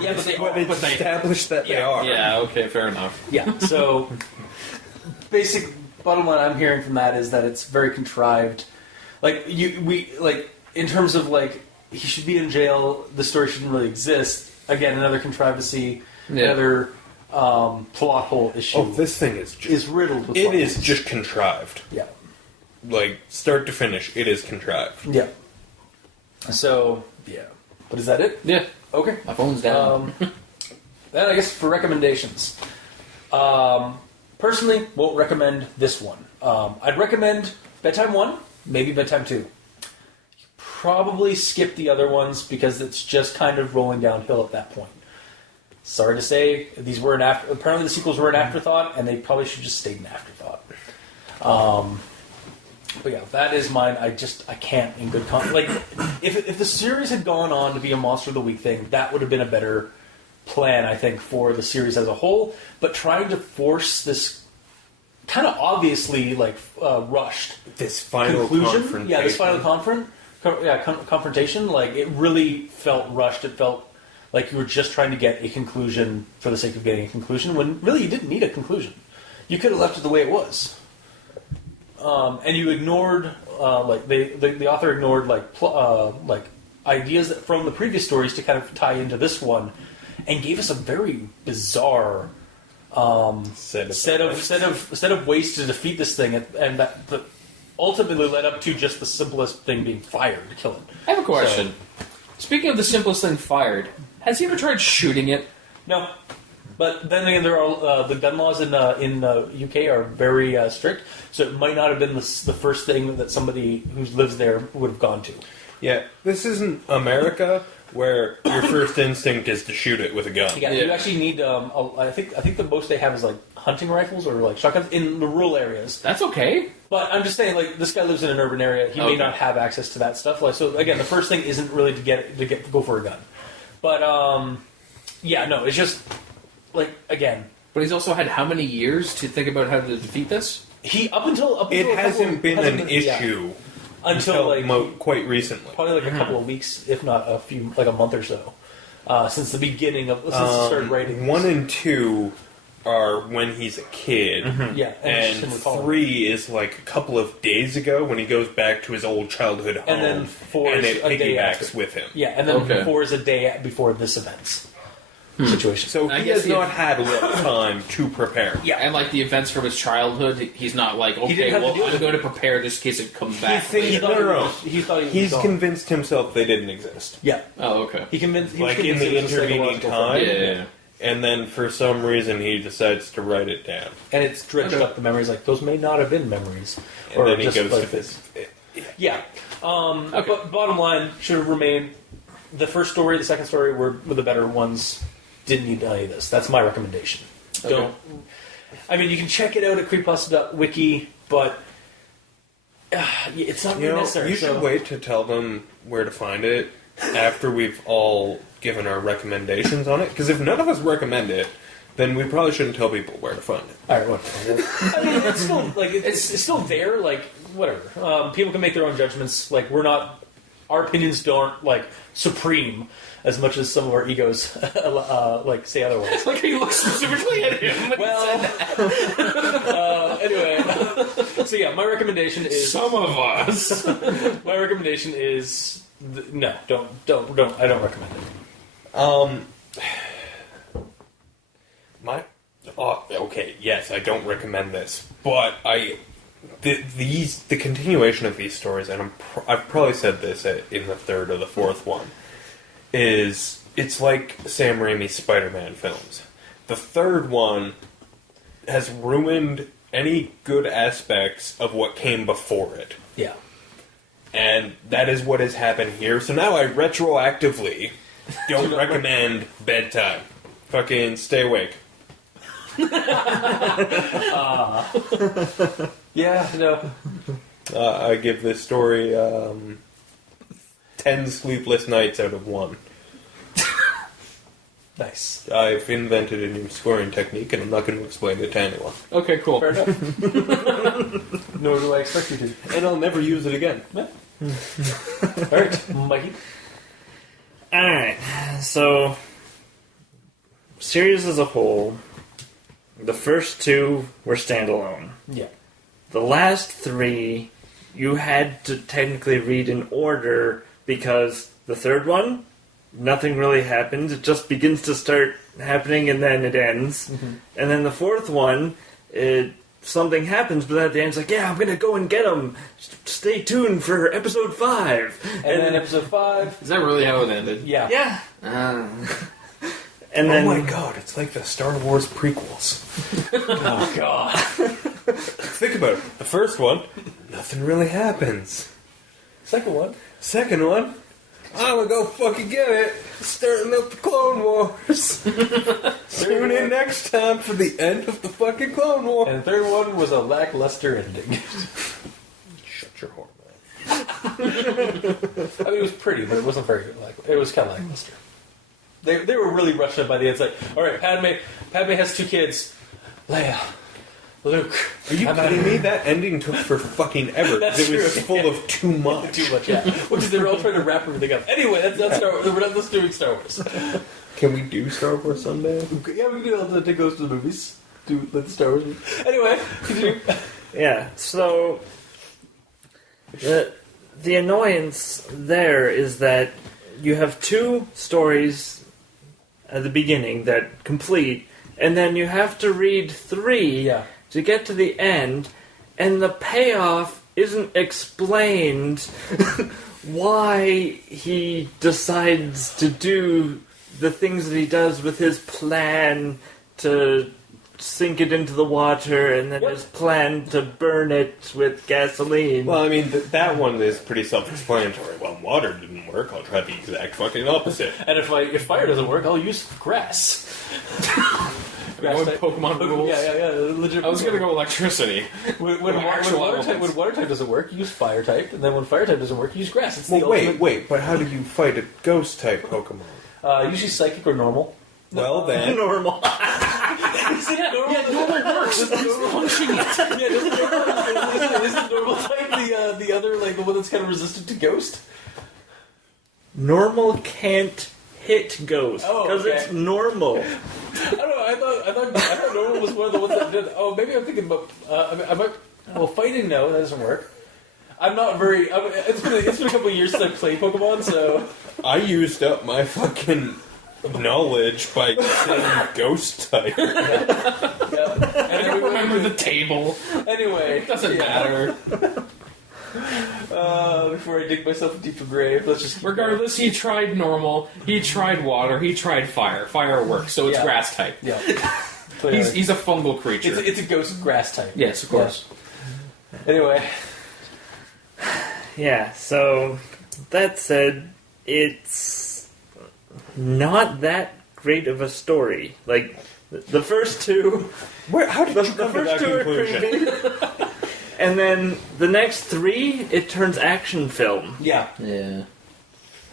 Yeah, but they But it's established that they are. Yeah, okay, fair enough. Yeah. So, basic bottom line I'm hearing from that is that it's very contrived. In terms of he should be in jail. The story shouldn't really exist. Again, another controversy, Yeah. another plot hole issue. Oh, this thing is just... is riddled with. It plot is holes. just contrived. Yeah. Start to finish, it is contrived. Yeah. So yeah. But is that it? Yeah, Okay. my phone's down. Then I guess for recommendations. Personally, won't recommend this one. I'd recommend Bedtime 1, maybe Bedtime 2. Probably skip the other ones because it's just kind of rolling downhill at that point. Sorry to say, these were apparently the sequels were an afterthought, and they probably should just stayed an afterthought. But yeah, that is mine. I can't in good if the series had gone on to be a Monster of the Week thing, that would have been a better plan, I think, for the series as a whole. But trying to force this kind of obviously rushed This final conclusion, confrontation. this final confrontation, it really felt rushed. It felt like you were just trying to get a conclusion for the sake of getting a conclusion, when really you didn't need a conclusion. You could have left it the way it was. And you ignored, the author ignored ideas from the previous stories to kind of tie into this one, and gave us a very bizarre set of ways to defeat this thing, and that ultimately led up to just the simplest thing being fire to kill it. I have a question. Speaking of the simplest thing, fired, has he ever tried shooting it? No. But then again, there are the gun laws in UK are very strict, so it might not have been the first thing that somebody who lives there would have gone to. Yeah, this isn't America, where your first instinct is to shoot it with a gun. Yeah, you actually need. I think the most they have is like hunting rifles or like shotguns in the rural areas. That's okay. But I'm just saying, like, this guy lives in an urban area. He may Okay. not have access to that stuff. Like, so again, the first thing isn't really to go for a gun. But yeah, no, it's just like again. But he's also had how many years to think about how to defeat this? He up until It a hasn't been hasn't an been- yeah. issue until like quite recently. probably like a couple of weeks, if not a few, like a month or so, since the beginning of since he started writing. 1 and 2 are when he's a kid, Yeah, and just recall. 3 is like a couple of days ago when he goes back to his old childhood home, And then 4 and is it a day piggybacks after. with him. Yeah, and then Okay. 4 is a day before this event's situation. So I he guess has he- not had a lot of time to prepare. Yeah. And like the events from his childhood, he's not like, didn't okay, have to well, deal I'm with going to prepare just in case it comes back. He thought no. he thought he was He's gone. convinced himself they didn't exist. Yeah, Oh, okay. he convinced. He was Like in convinced the it was a intervening psychological time. Yeah, thing. yeah, yeah. And then for some reason he decides to write it down. And it's dredged Okay. up the memories. Like those may not have been memories, And then he just goes like to this. this. Yeah. Okay. But bottom line should have remained the first story, the second story were the better ones. Didn't need any of this. That's my recommendation. Okay. Don't. I mean, you can check it out at creepypasta.wiki, but it's not really necessary. You should so- wait to tell them where to find it after we've all given our recommendations on it. Because if none of us recommend it, then we probably shouldn't tell people where to find it. All right, whatever. I mean, it's still like it's still there. Like whatever. People can make their own judgments. Like we're not. Our opinions don't like supreme as much as some of our egos like say otherwise. Like he looks specifically at him. When Well, anyway. So yeah, my recommendation is some of us. my recommendation is no, don't. I don't recommend it. Okay, yes, I don't recommend this, but the continuation of these stories, and I've probably said this in the third or the fourth one, it's like Sam Raimi's Spider-Man films. The third one has ruined any good aspects of what came before it. Yeah. And that is what has happened here. So now I retroactively don't recommend Bedtime. Fucking stay awake. Yeah. No. I give this story 10 sleepless nights out of 1. Nice. I've invented a new scoring technique, and I'm not going to explain it to anyone. Okay, cool. Fair enough. Nor do I expect you to. And I'll never use it again. All right, Mikey. Alright, so, series as a whole, the first 2 were standalone. Yeah. The last 3, you had to technically read in order because the third one, nothing really happens. It just begins to start happening and then it ends. Mm-hmm. And then the fourth one, something happens, but then at the end it's like, yeah, I'm going to go and get them. Stay tuned for episode 5. And then episode 5. Is that really how it ended? Yeah. Yeah. Uh, And then, Oh my god, it's like the Star Wars prequels. Oh God. Think about it. The first one, nothing really happens. Second one. Second one, I'm gonna go fucking get it. Starting up the Clone Wars. Tune in next time for the end of the fucking Clone War. And the third one was a lackluster ending. Shut your whore mouth. I mean, it was pretty, but it wasn't very like. It was kind of lackluster. They were really rushing it by the end. It's like, all right, Padme has 2 kids, Leia, Luke. Are you kidding me? That ending took for fucking ever. That's It was true. full of too much. Too much, yeah. Because they were all trying to wrap everything up. Anyway, that's Star Wars. We're not just doing Star Wars. Can we do Star Wars someday? Yeah, we can do all the that goes to the movies. Do like the Star Wars movies. Anyway, continue. yeah, so the annoyance there is that you have 2 stories at the beginning that complete, and then you have to read 3 Yeah. to get to the end, and the payoff isn't explained why he decides to do the things that he does with his plan to sink it into the water, and then his plan to burn it with gasoline. Well, I mean, that one is pretty self-explanatory. Well, water didn't work. I'll try the exact fucking opposite. And if fire doesn't work, I'll use grass. Going Pokemon rules. Yeah. Legit. I was gonna go electricity. When actual water type doesn't work, use fire type, and then when fire type doesn't work, use grass. It's the ultimate. Wait, but how do you fight a ghost-type Pokemon? Usually psychic or normal. Well, then... Normal. Normal works. Punching it. Isn't normal type the other, like the one that's kind of resistant to ghost? Normal can't hit ghost because it's normal. I don't know. I thought normal was one of the ones that did. Oh, maybe I'm thinking about. Well, fighting no, that doesn't work. I'm not very. It's been a couple of years since I played Pokemon, so I used up my fucking knowledge by saying ghost type. yeah. I don't remember the table. Anyway, It doesn't matter. Before I dig myself a deeper grave, let's just. Regardless, he tried normal, he tried water, he tried fire. Fire works, so it's grass type. Yeah. He's a fungal creature. It's a ghost grass type. Yes, of course. Yeah. Anyway. Yeah, so that said, it's not that great of a story. Like, the first two... How did you The come to first that two are conclusion? creepy. And then the next three, it turns action film. Yeah. Yeah.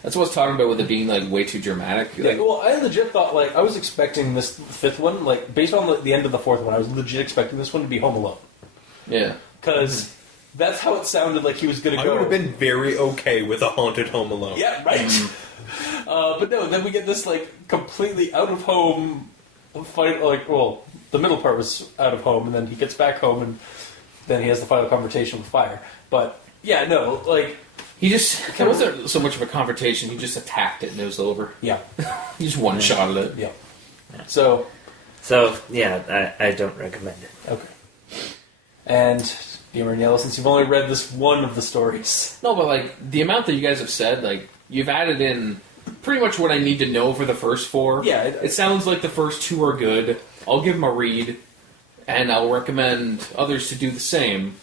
That's what I was talking about with it being like way too dramatic. Yeah, Like, well, I legit thought, like, I was expecting this fifth one, like, based on the end of the fourth one, I was legit expecting this one to be Home Alone. yeah. Because that's how it sounded like he was going to I go. would have been very okay with a haunted Home Alone. Yeah, right. But no, then we get this, like, completely out of home fight. Like, well, the middle part was out of home, and then he gets back home, and then he has the final confrontation with fire. But yeah, no, like, He just, it wasn't so much of a confrontation, he just attacked it and it was over. yeah, He just one-shotted it. yeah. So yeah, I don't recommend it. okay. And Gamer and Yellow, since you've only read this one of the stories, No, but like, the amount that you guys have said, like, you've added in pretty much what I need to know for the first four. Yeah, it sounds like the first two are good. I'll give them a read, and I'll recommend others to do the same.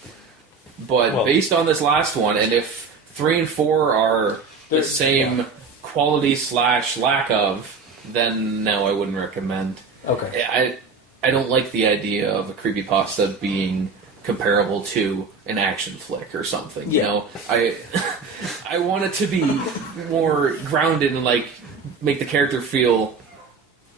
But Well- based on this last one, and if 3 and 4 are the They're- same yeah. quality / lack of, then no, I wouldn't recommend. okay. I don't like the idea of a creepypasta being comparable to an action flick or something. You Yeah. know, I want it to be more grounded and like make the character feel,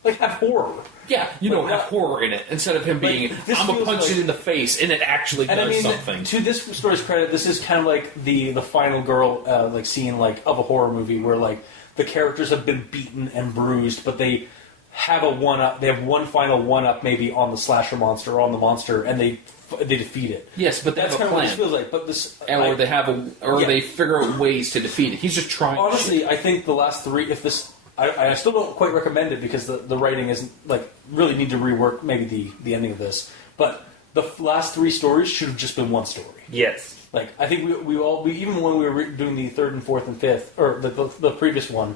Like, have horror. yeah, you know, Like, have horror in it instead of him being, this I'm gonna feels punch like- it in the face and it actually And does I mean, something. to this story's credit, this is kind of like the final girl like scene like of a horror movie where like the characters have been beaten and bruised, but they have a one-up. They have one final one-up maybe on the slasher monster or on the monster, and they defeat it. Yes, but That's that's a kind of what this plan. feels like. But this, Or they have Yeah. they figure out ways to defeat it. He's just trying. honestly, I think the last three. If this, I still don't quite recommend it because the writing isn't like really need to rework maybe the ending of this. But the last three stories should have just been one story. Yes. Like I think we even when we were doing the third and fourth and fifth or the previous one,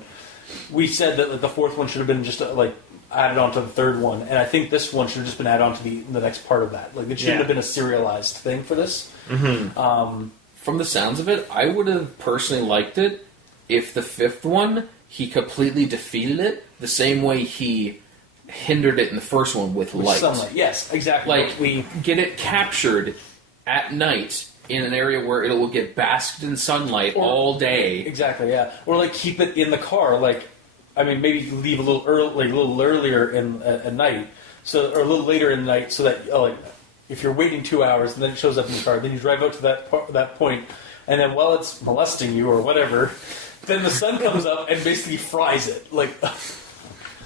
we said that like, the fourth one should have been just like added on to the third one, and I think this one should have just been added on to the next part of that. Like it shouldn't have been a serialized thing for this. From the sounds of it, I would have personally liked it if the fifth one, he completely defeated it the same way he hindered it in the first one with light. Sunlight, yes, exactly. Like, we get it captured at night in an area where it will get basked in sunlight all day. Exactly, yeah. Or like keep it in the car. Like, I mean, maybe leave a little early, like a little earlier in at night, so or a little later in the night, so that like if you're waiting 2 hours and then it shows up in the car, then you drive out to that point, and then while it's molesting you or whatever, then the sun comes up and basically fries it. Like,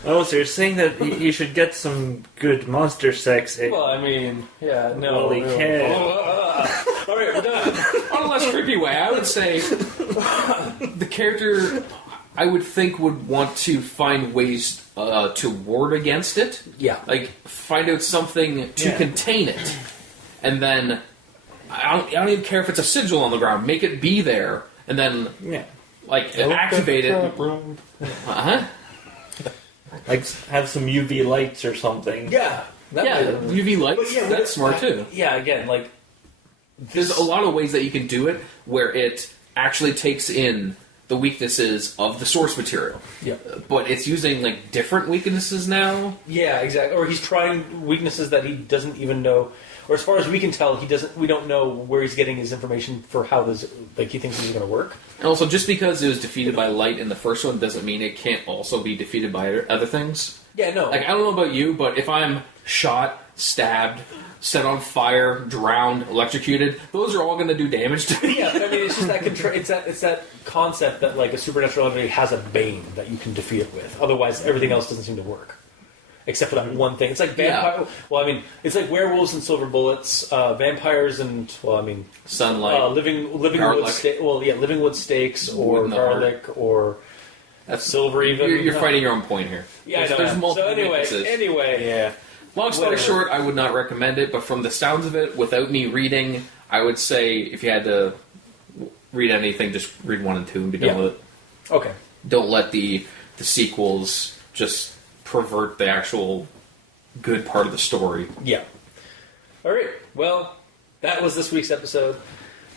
Oh, so you're saying that you should get some good monster sex? well, I mean, yeah, no. Well, he no. can. All right, we're done. On a less creepy way, I would say the character, I would think, would want to find ways to ward against it. Yeah. Like, find out something to contain it. And then, I don't even care if it's a sigil on the ground. Make it be there. And then, like, activate it. Uh-huh. Like have some UV lights or something. Yeah. That Yeah, might- UV lights, But yeah, that's smart too. Yeah, again, like There's a lot of ways that you can do it where it actually takes in the weaknesses of the source material. yeah, But it's using like different weaknesses now. yeah, exactly. Or he's trying weaknesses that he doesn't even know, or as far as we can tell, he doesn't. We don't know where he's getting his information for how this, like he thinks this is going to work. And also, just because it was defeated by light in the first one doesn't mean it can't also be defeated by other things. Yeah, no, Like, I don't know about you, but if I'm shot, stabbed, set on fire, drowned, electrocuted, those are all going to do damage to me. yeah, but I mean, it's just that it's that concept that like a supernatural entity has a bane that you can defeat it with. Otherwise, everything else doesn't seem to work, except for that one thing. It's like vampire. Yeah. Well, I mean, it's like werewolves and silver bullets, vampires and Sunlight. living Garlic. wood. Living wood steaks or Wood in the heart. garlic or That's silver. Even You're fighting your own point here. Yeah, there's, I know. there's multiple So weaknesses. anyway, Yeah. Long story Whatever. short, I would not recommend it, but from the sounds of it, without me reading, I would say if you had to read anything, just read 1 and 2 and be done Yeah. with it. okay. Don't let the sequels just pervert the actual good part of the story. Yeah. All right. Well, that was this week's episode.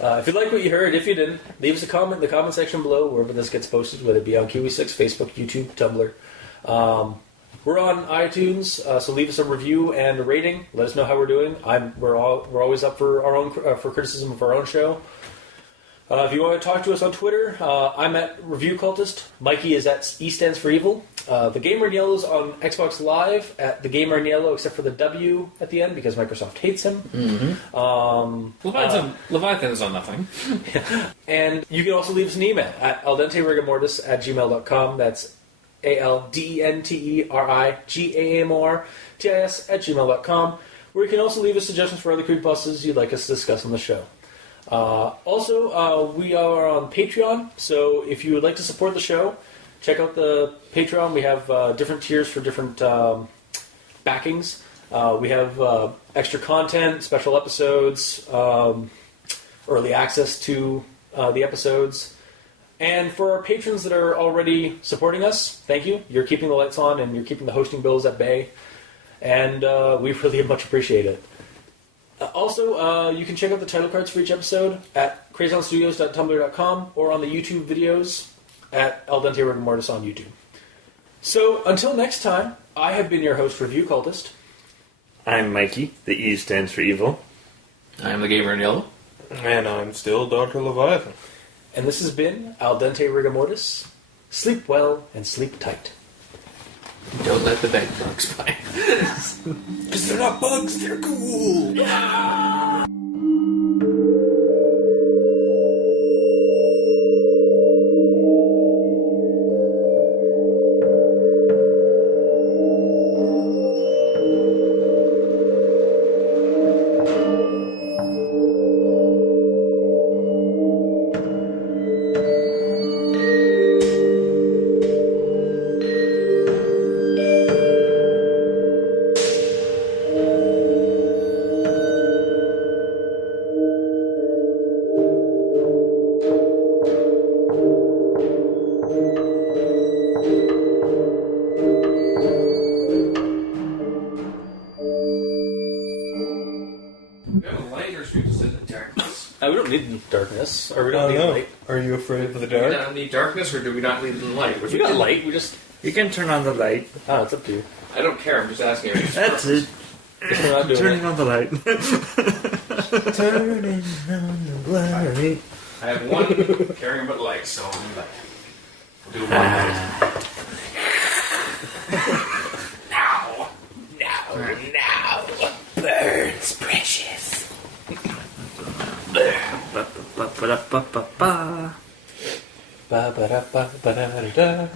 If you like what you heard, if you didn't, leave us a comment in the comment section below wherever this gets posted, whether it be on Kiwi6, Facebook, YouTube, Tumblr. We're on iTunes, so leave us a review and a rating. Let us know how we're doing. We're always up for our own for criticism of our own show. If you want to talk to us on Twitter, I'm at Review Cultist. Mikey is at E stands for Evil. The Gamer in Yellow is on Xbox Live at the Gamer in Yellow, except for the W at the end because Microsoft hates him. Leviathan is on nothing. And you can also leave us an email at aldenterigamortis@gmail.com. That's ALDENTERIGAMORTIS@gmail.com, where you can also leave us suggestions for other creepypastas you'd like us to discuss on the show. Also, we are on Patreon, so if you would like to support the show, check out the Patreon. We have different tiers for different backings. We have extra content, special episodes, early access to the episodes. And for our patrons that are already supporting us, thank you. You're keeping the lights on and you're keeping the hosting bills at bay. And we really much appreciate it. Also, you can check out the title cards for each episode at crazonstudios.tumblr.com or on the YouTube videos at El Dente Rigor Mortis on YouTube. So, until next time, I have been your host, Review Cultist. I'm Mikey. The E stands for Evil. I am the Gamer in Yellow. And I'm still Dr. Leviathan. And this has been Al Dente Rigor Mortis. Sleep well and sleep tight. Don't let the bed bugs bite. Because they're not bugs, they're cool! We don't need darkness, or we I don't don't need know. light. Are you afraid of the Do we dark? not need darkness, or do we not need the light? We got light, we just... You can turn on the light. Oh, it's up to you. I don't care. I'm just asking. That's it. Guess we're not doing Turning it. on the light. Turning on the light. I have one caring about light, so we'll do one. Birds precious. Ba-ba-da-ba-ba-ba. Ba-ba-da-ba-ba-da-da.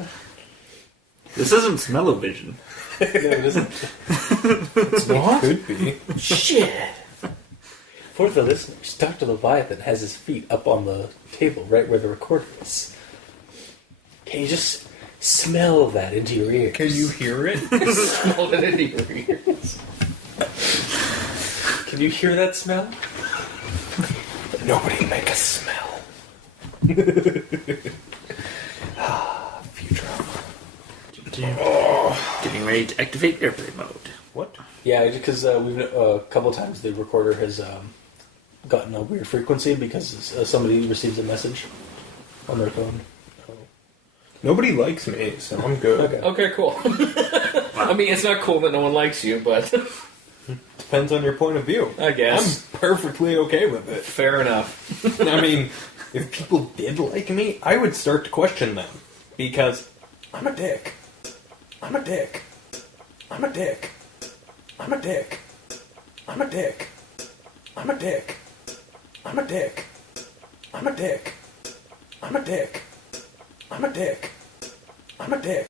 This isn't smell-o-vision. No, it isn't. It could be. Shit. For the listeners, Dr. Leviathan has his feet up on the table right where the recorder is. Can you just smell that into your ears? Can you hear it? Smell it into your ears. Can you hear that smell? Nobody make a smell. Getting ready to activate airplane mode. What? Yeah, because we've a couple times the recorder has gotten a weird frequency because somebody receives a message on their phone. Nobody likes me, so I'm good. Okay. Okay, cool. I mean, it's not cool that no one likes you, but Depends on your point of view. I guess. I'm perfectly okay with it. Fair enough. I mean, if people did like me, I would start to question them. Because I'm a dick. I'm a dick. I'm a dick. I'm a dick. I'm a dick. I'm a dick. I'm a dick. I'm a dick. I'm a dick. I'm a dick. I'm a dick.